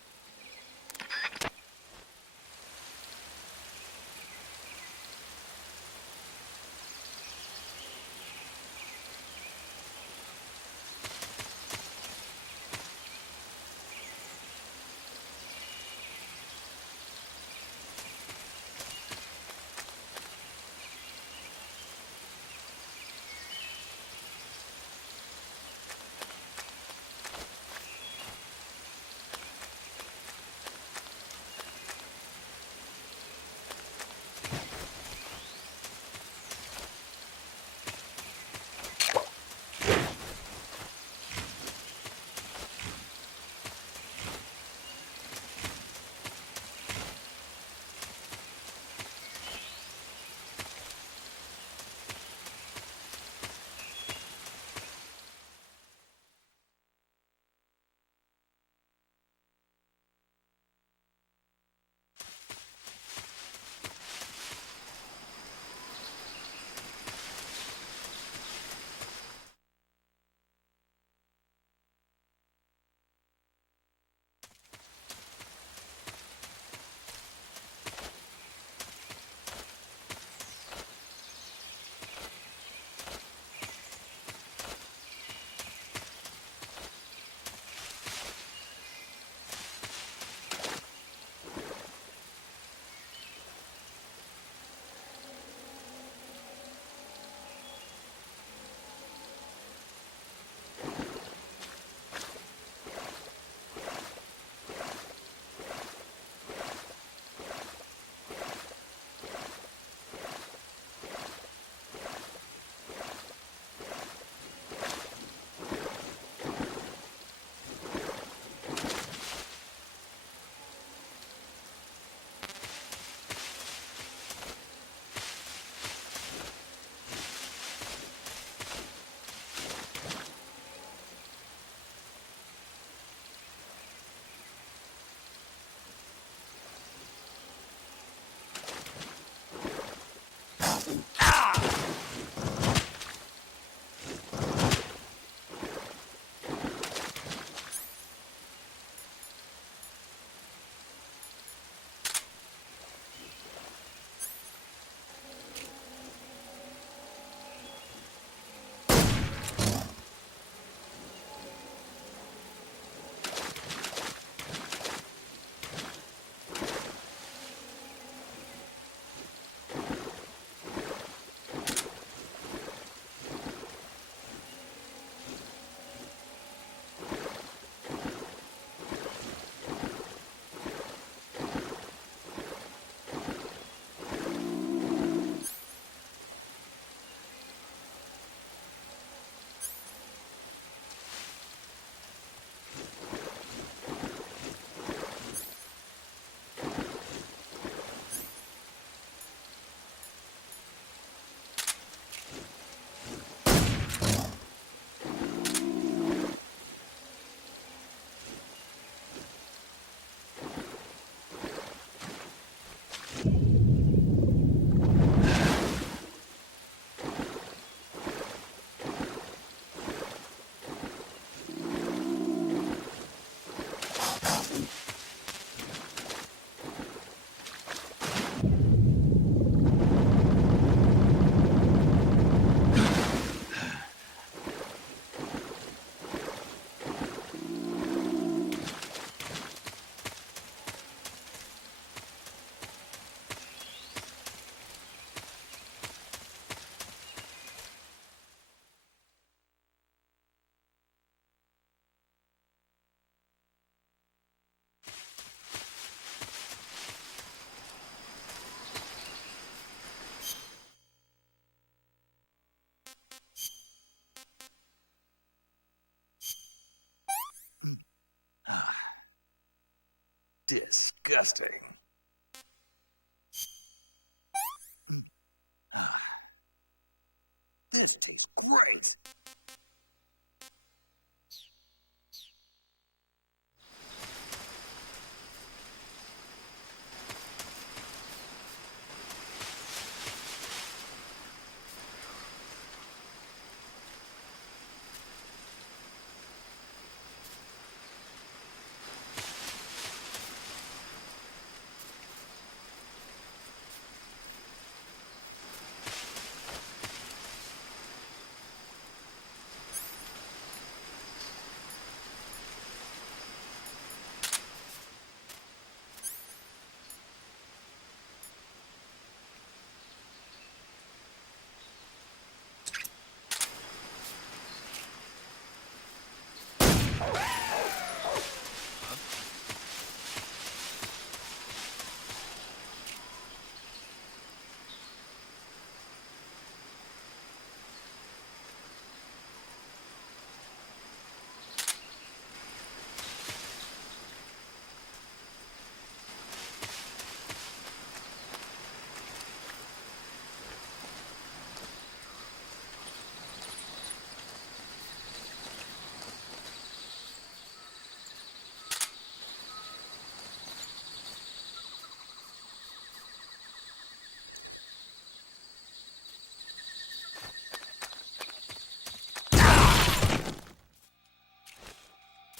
Testing. This tastes great.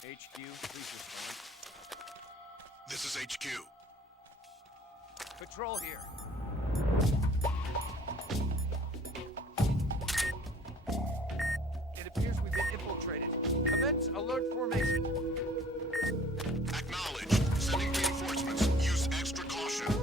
HQ, please respond. This is HQ. Patrol here. It appears we've been infiltrated. Commence alert formation. Acknowledge. Sending reinforcements. Use extra caution.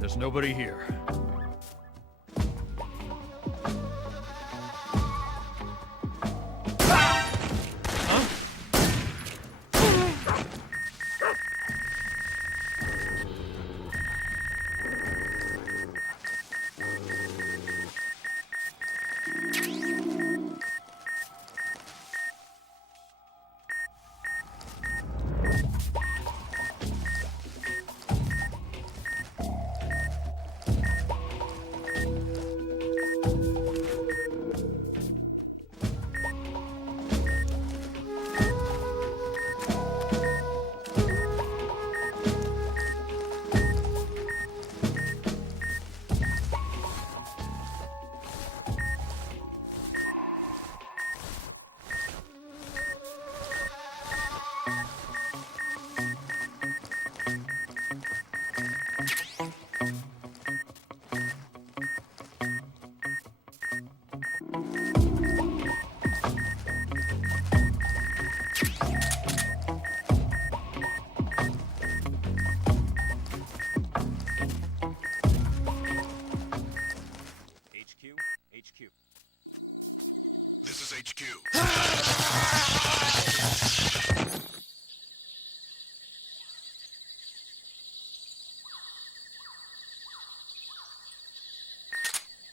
There's nobody here. HQ. This is HQ.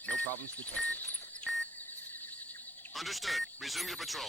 No problems detected. Understood. Resume your patrol.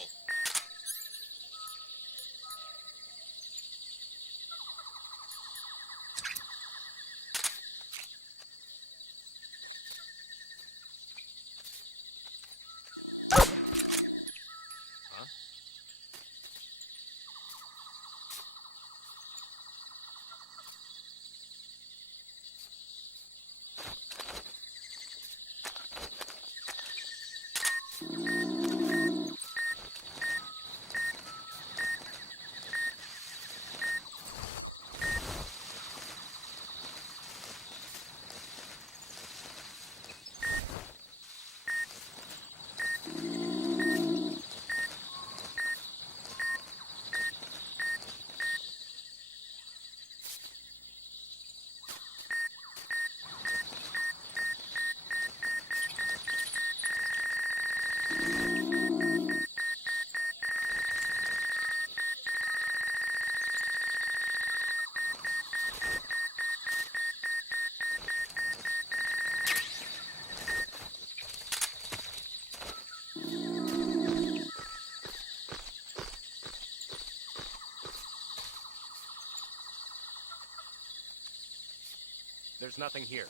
There's nothing here.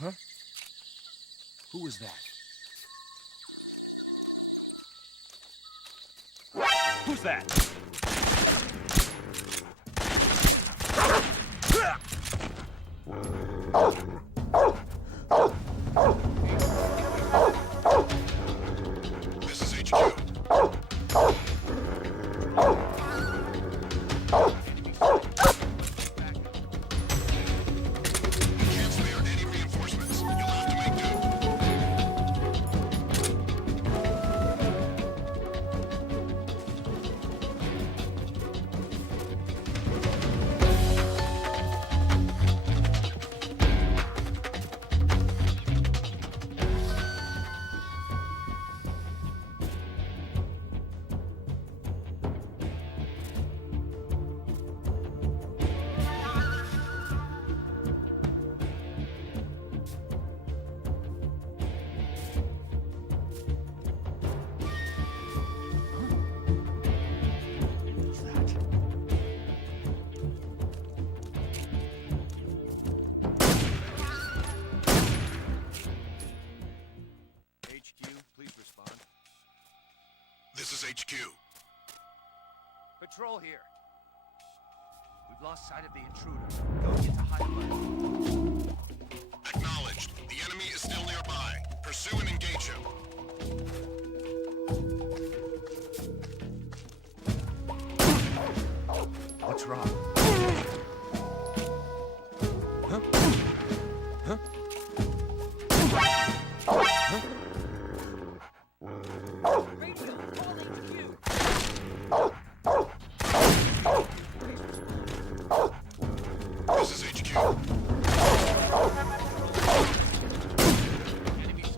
Huh? Who was that? Who's that? This is HQ. Can't spare any reinforcements. You'll have to make do. HQ, please respond. This is HQ. Patrol here. We've lost sight of the intruder. Go get to high alert. Acknowledged. The enemy is still nearby. Pursue and engage him. What's wrong? Huh? Huh? This is HQ. Acknowledged. All enemies.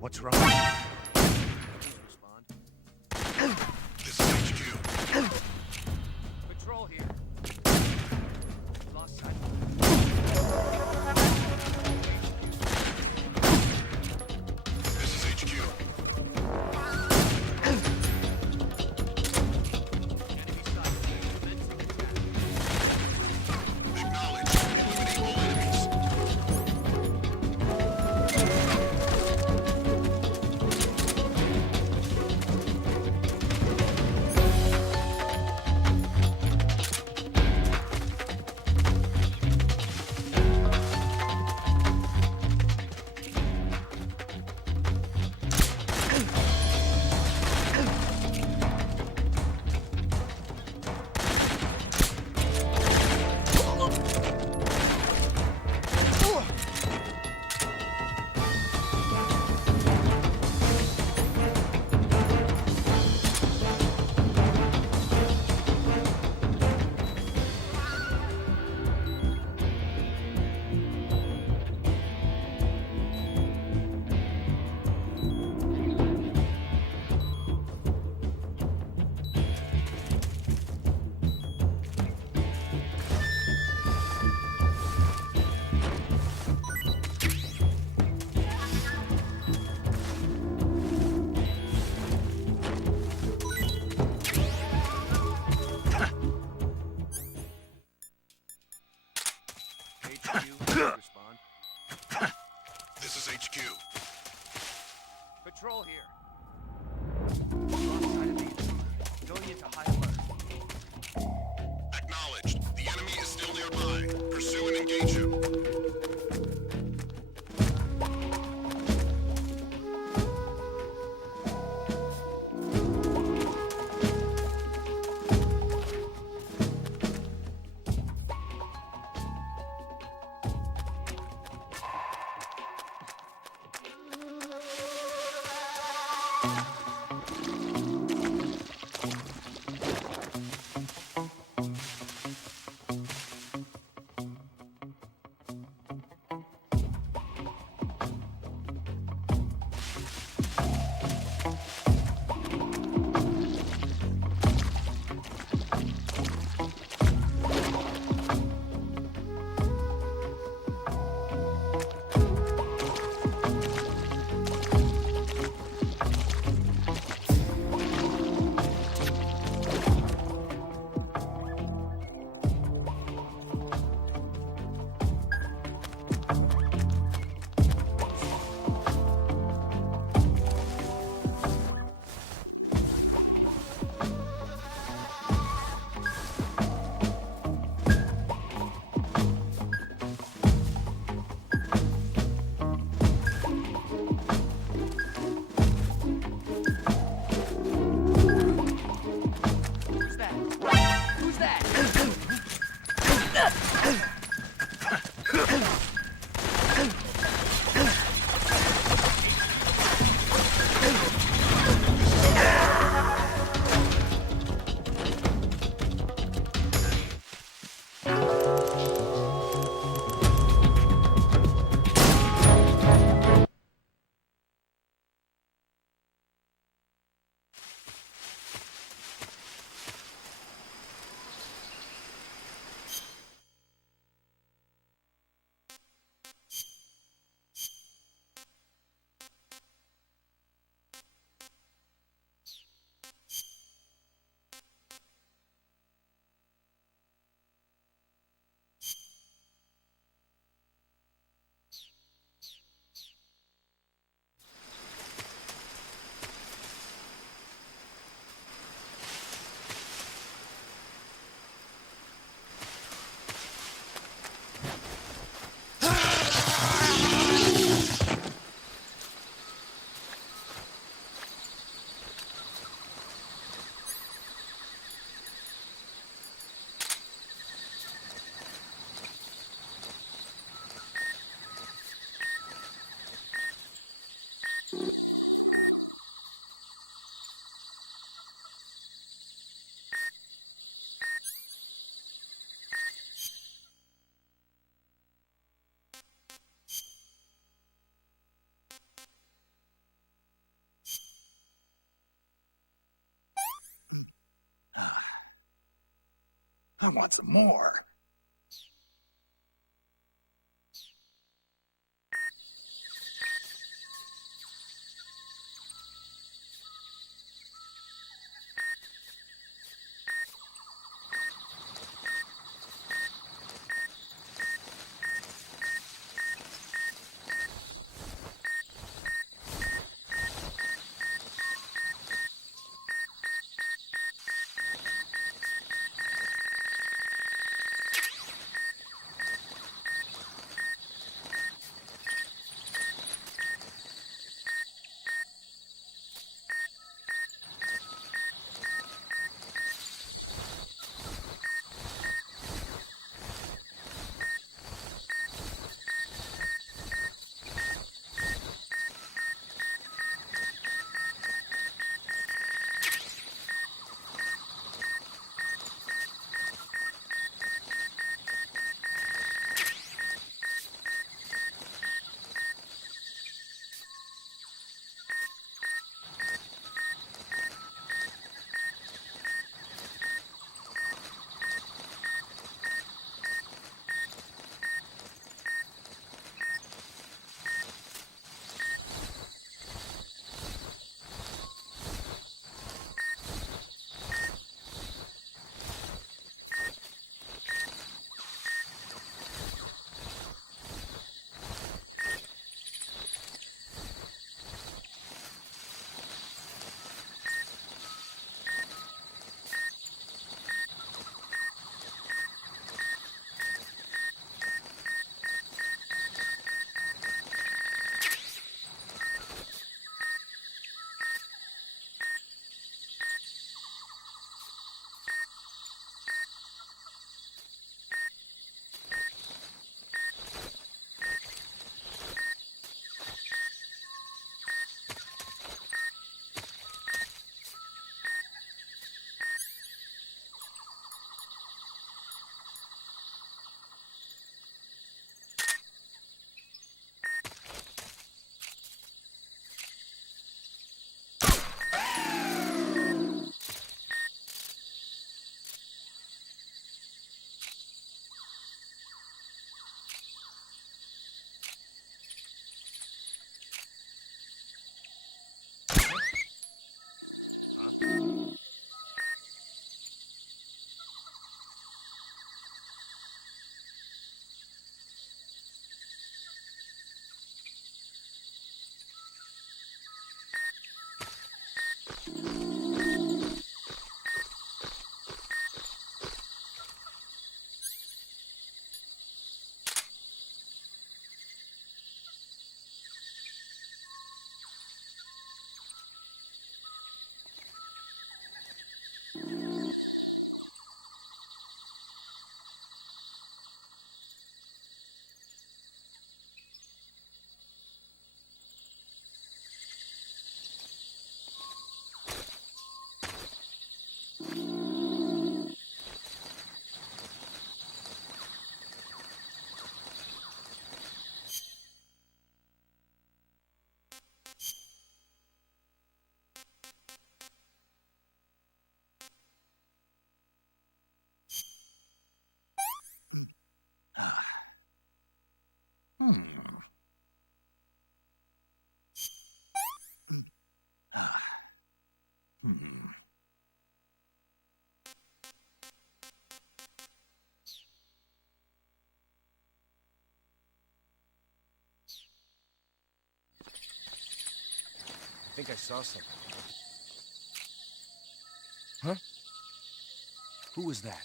What's wrong? Respond. This is HQ. Patrol here. Lost sight. is HQ. Patrol here. Wrong side of the intruder. Going into high alert. Acknowledged. The enemy is still nearby. Pursue and engage him. I want some more. think I saw something. Huh? Who was that?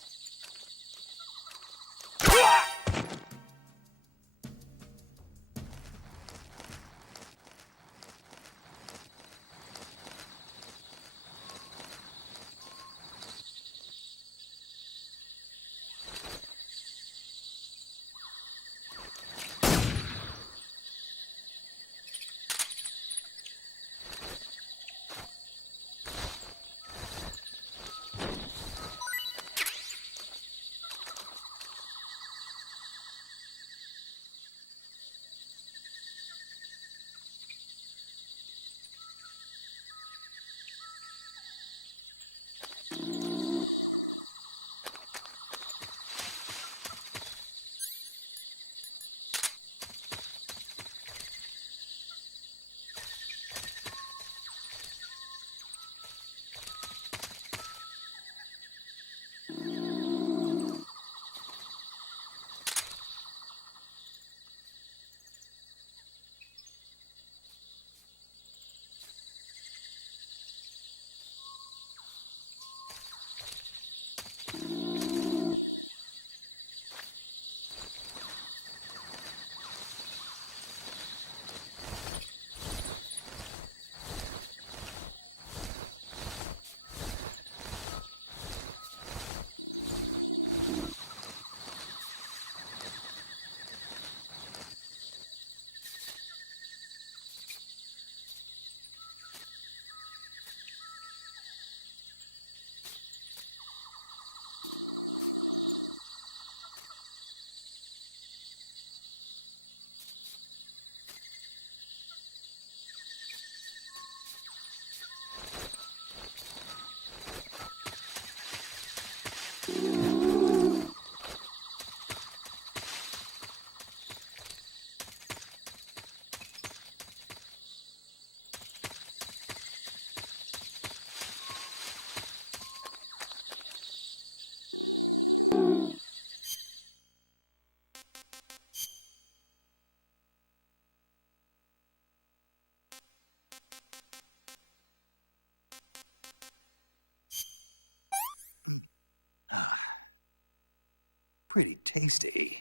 Pretty tasty.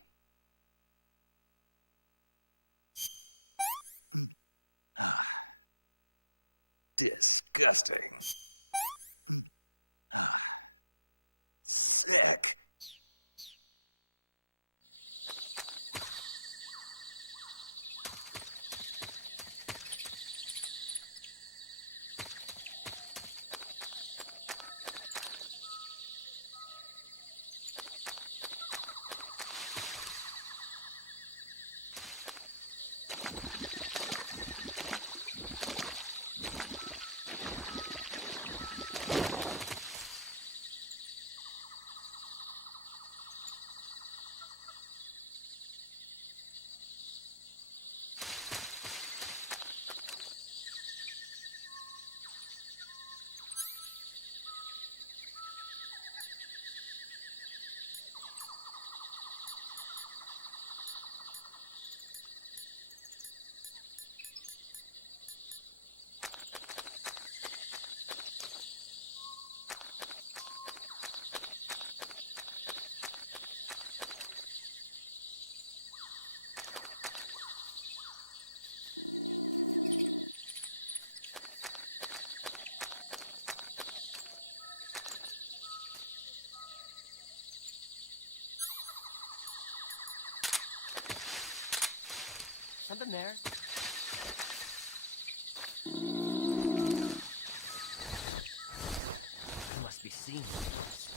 Disgusting. Sick. Something there. I must be seeing things.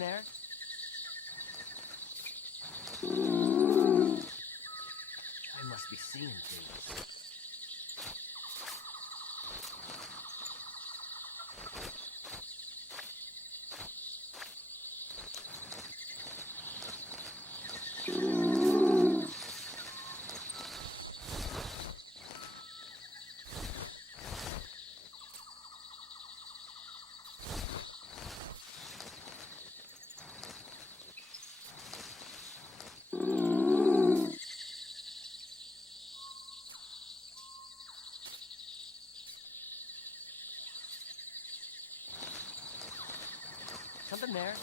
there. I must be seeing things. Something there.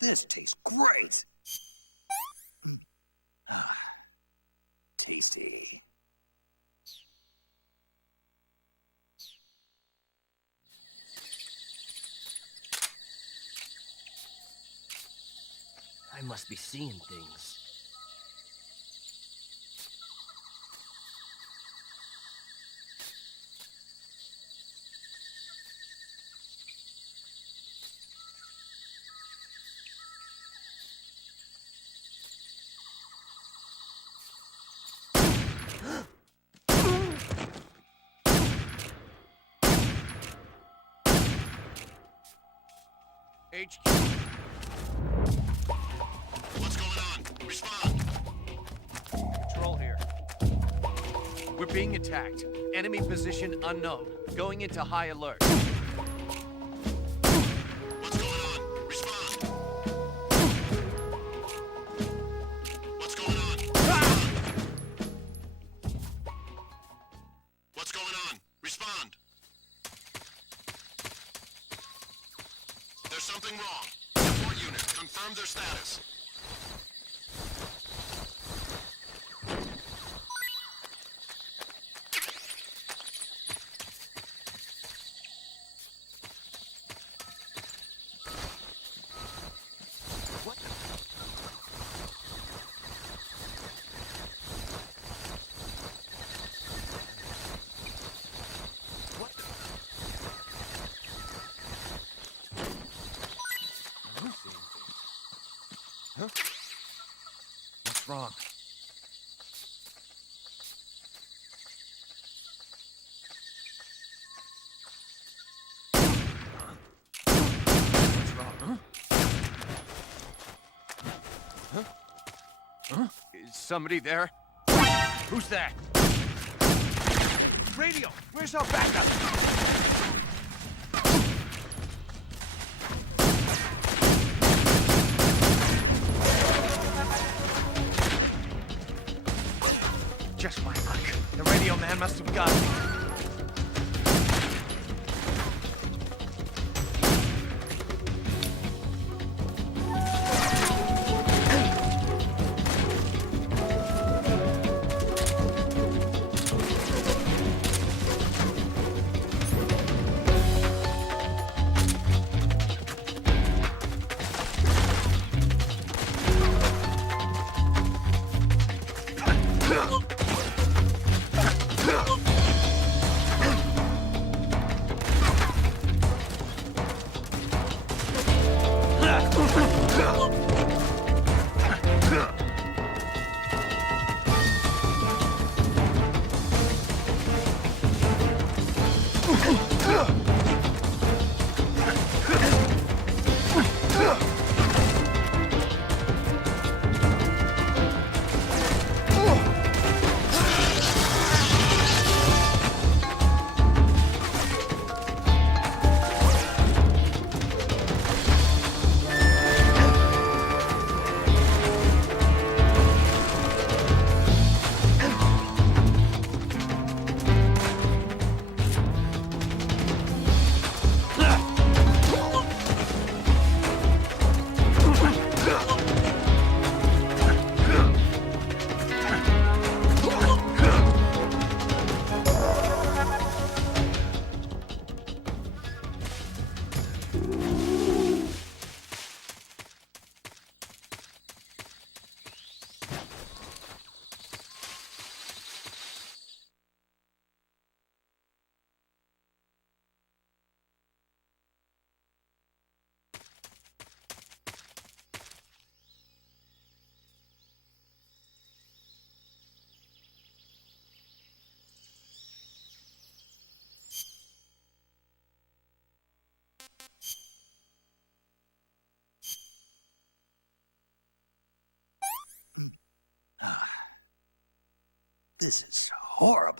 This tastes great! Tasty. I must be seeing things. HQ. What's going on? Respond. Control here. We're being attacked. Enemy position unknown. Going into high alert. What's going on? Respond. What's going on? What's going on? Respond. There's something wrong. Support unit, confirm their status. What? What? I'm seeing things. Huh? What's wrong? What's wrong? Huh? Huh? Huh? Is somebody there? Who's that? Radio! Where's our backup? Just my luck. The radio man must have got me. It's horrible.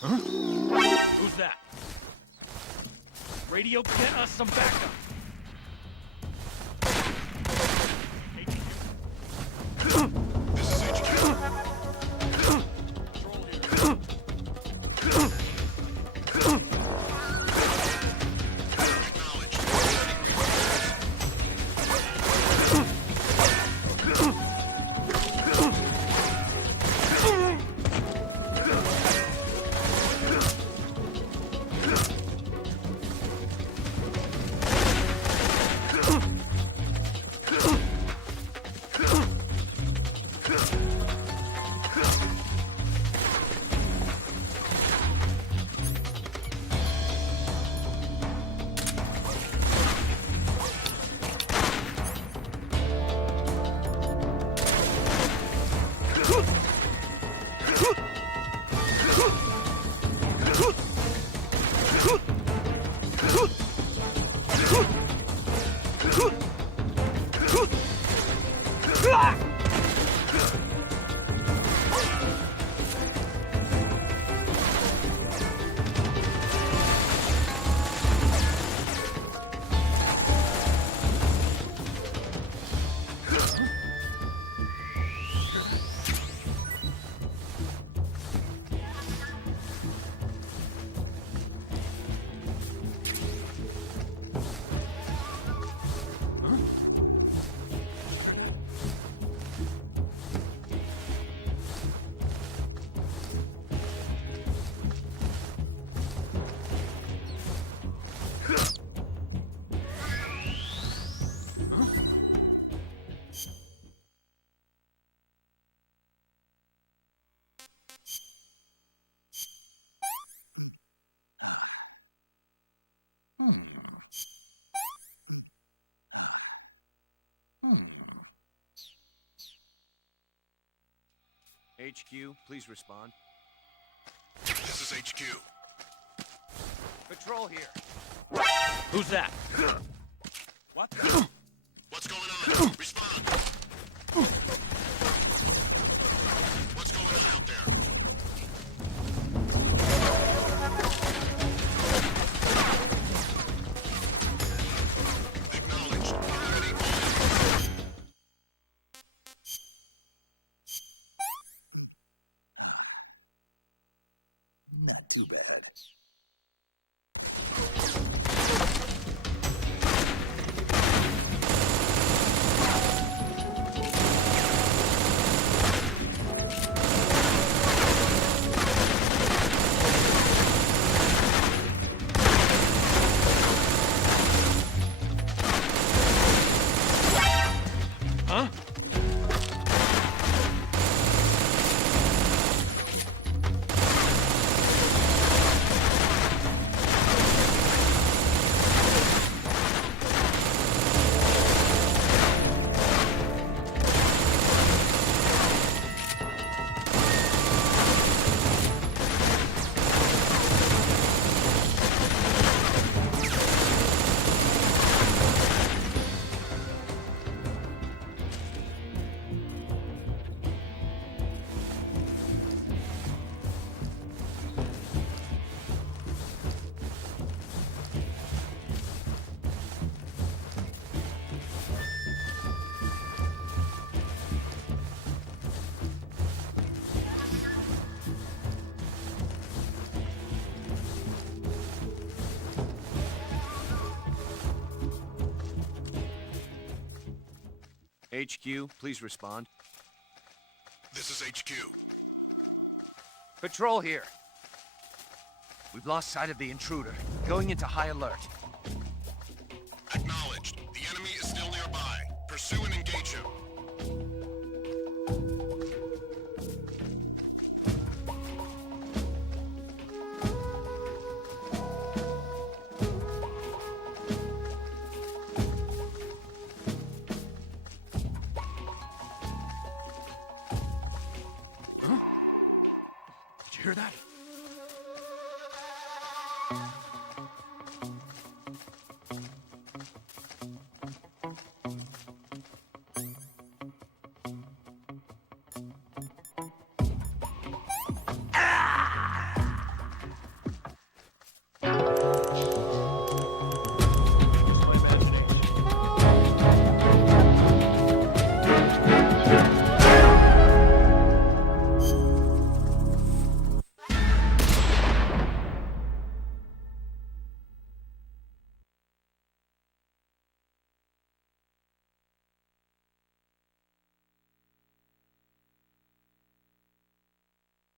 Huh? Who's that? Radio, get us some backup! This is HQ. Huh? HQ, please respond. This is HQ. Patrol here. Who's that? What? What's going on? Respond. What's going on out there? Acknowledged. Ready. Not too bad. Huh? HQ, please respond. This is HQ. Patrol here. We've lost sight of the intruder. Going into high alert. Acknowledged. The enemy is still nearby. Pursue and engage him. Did you hear that?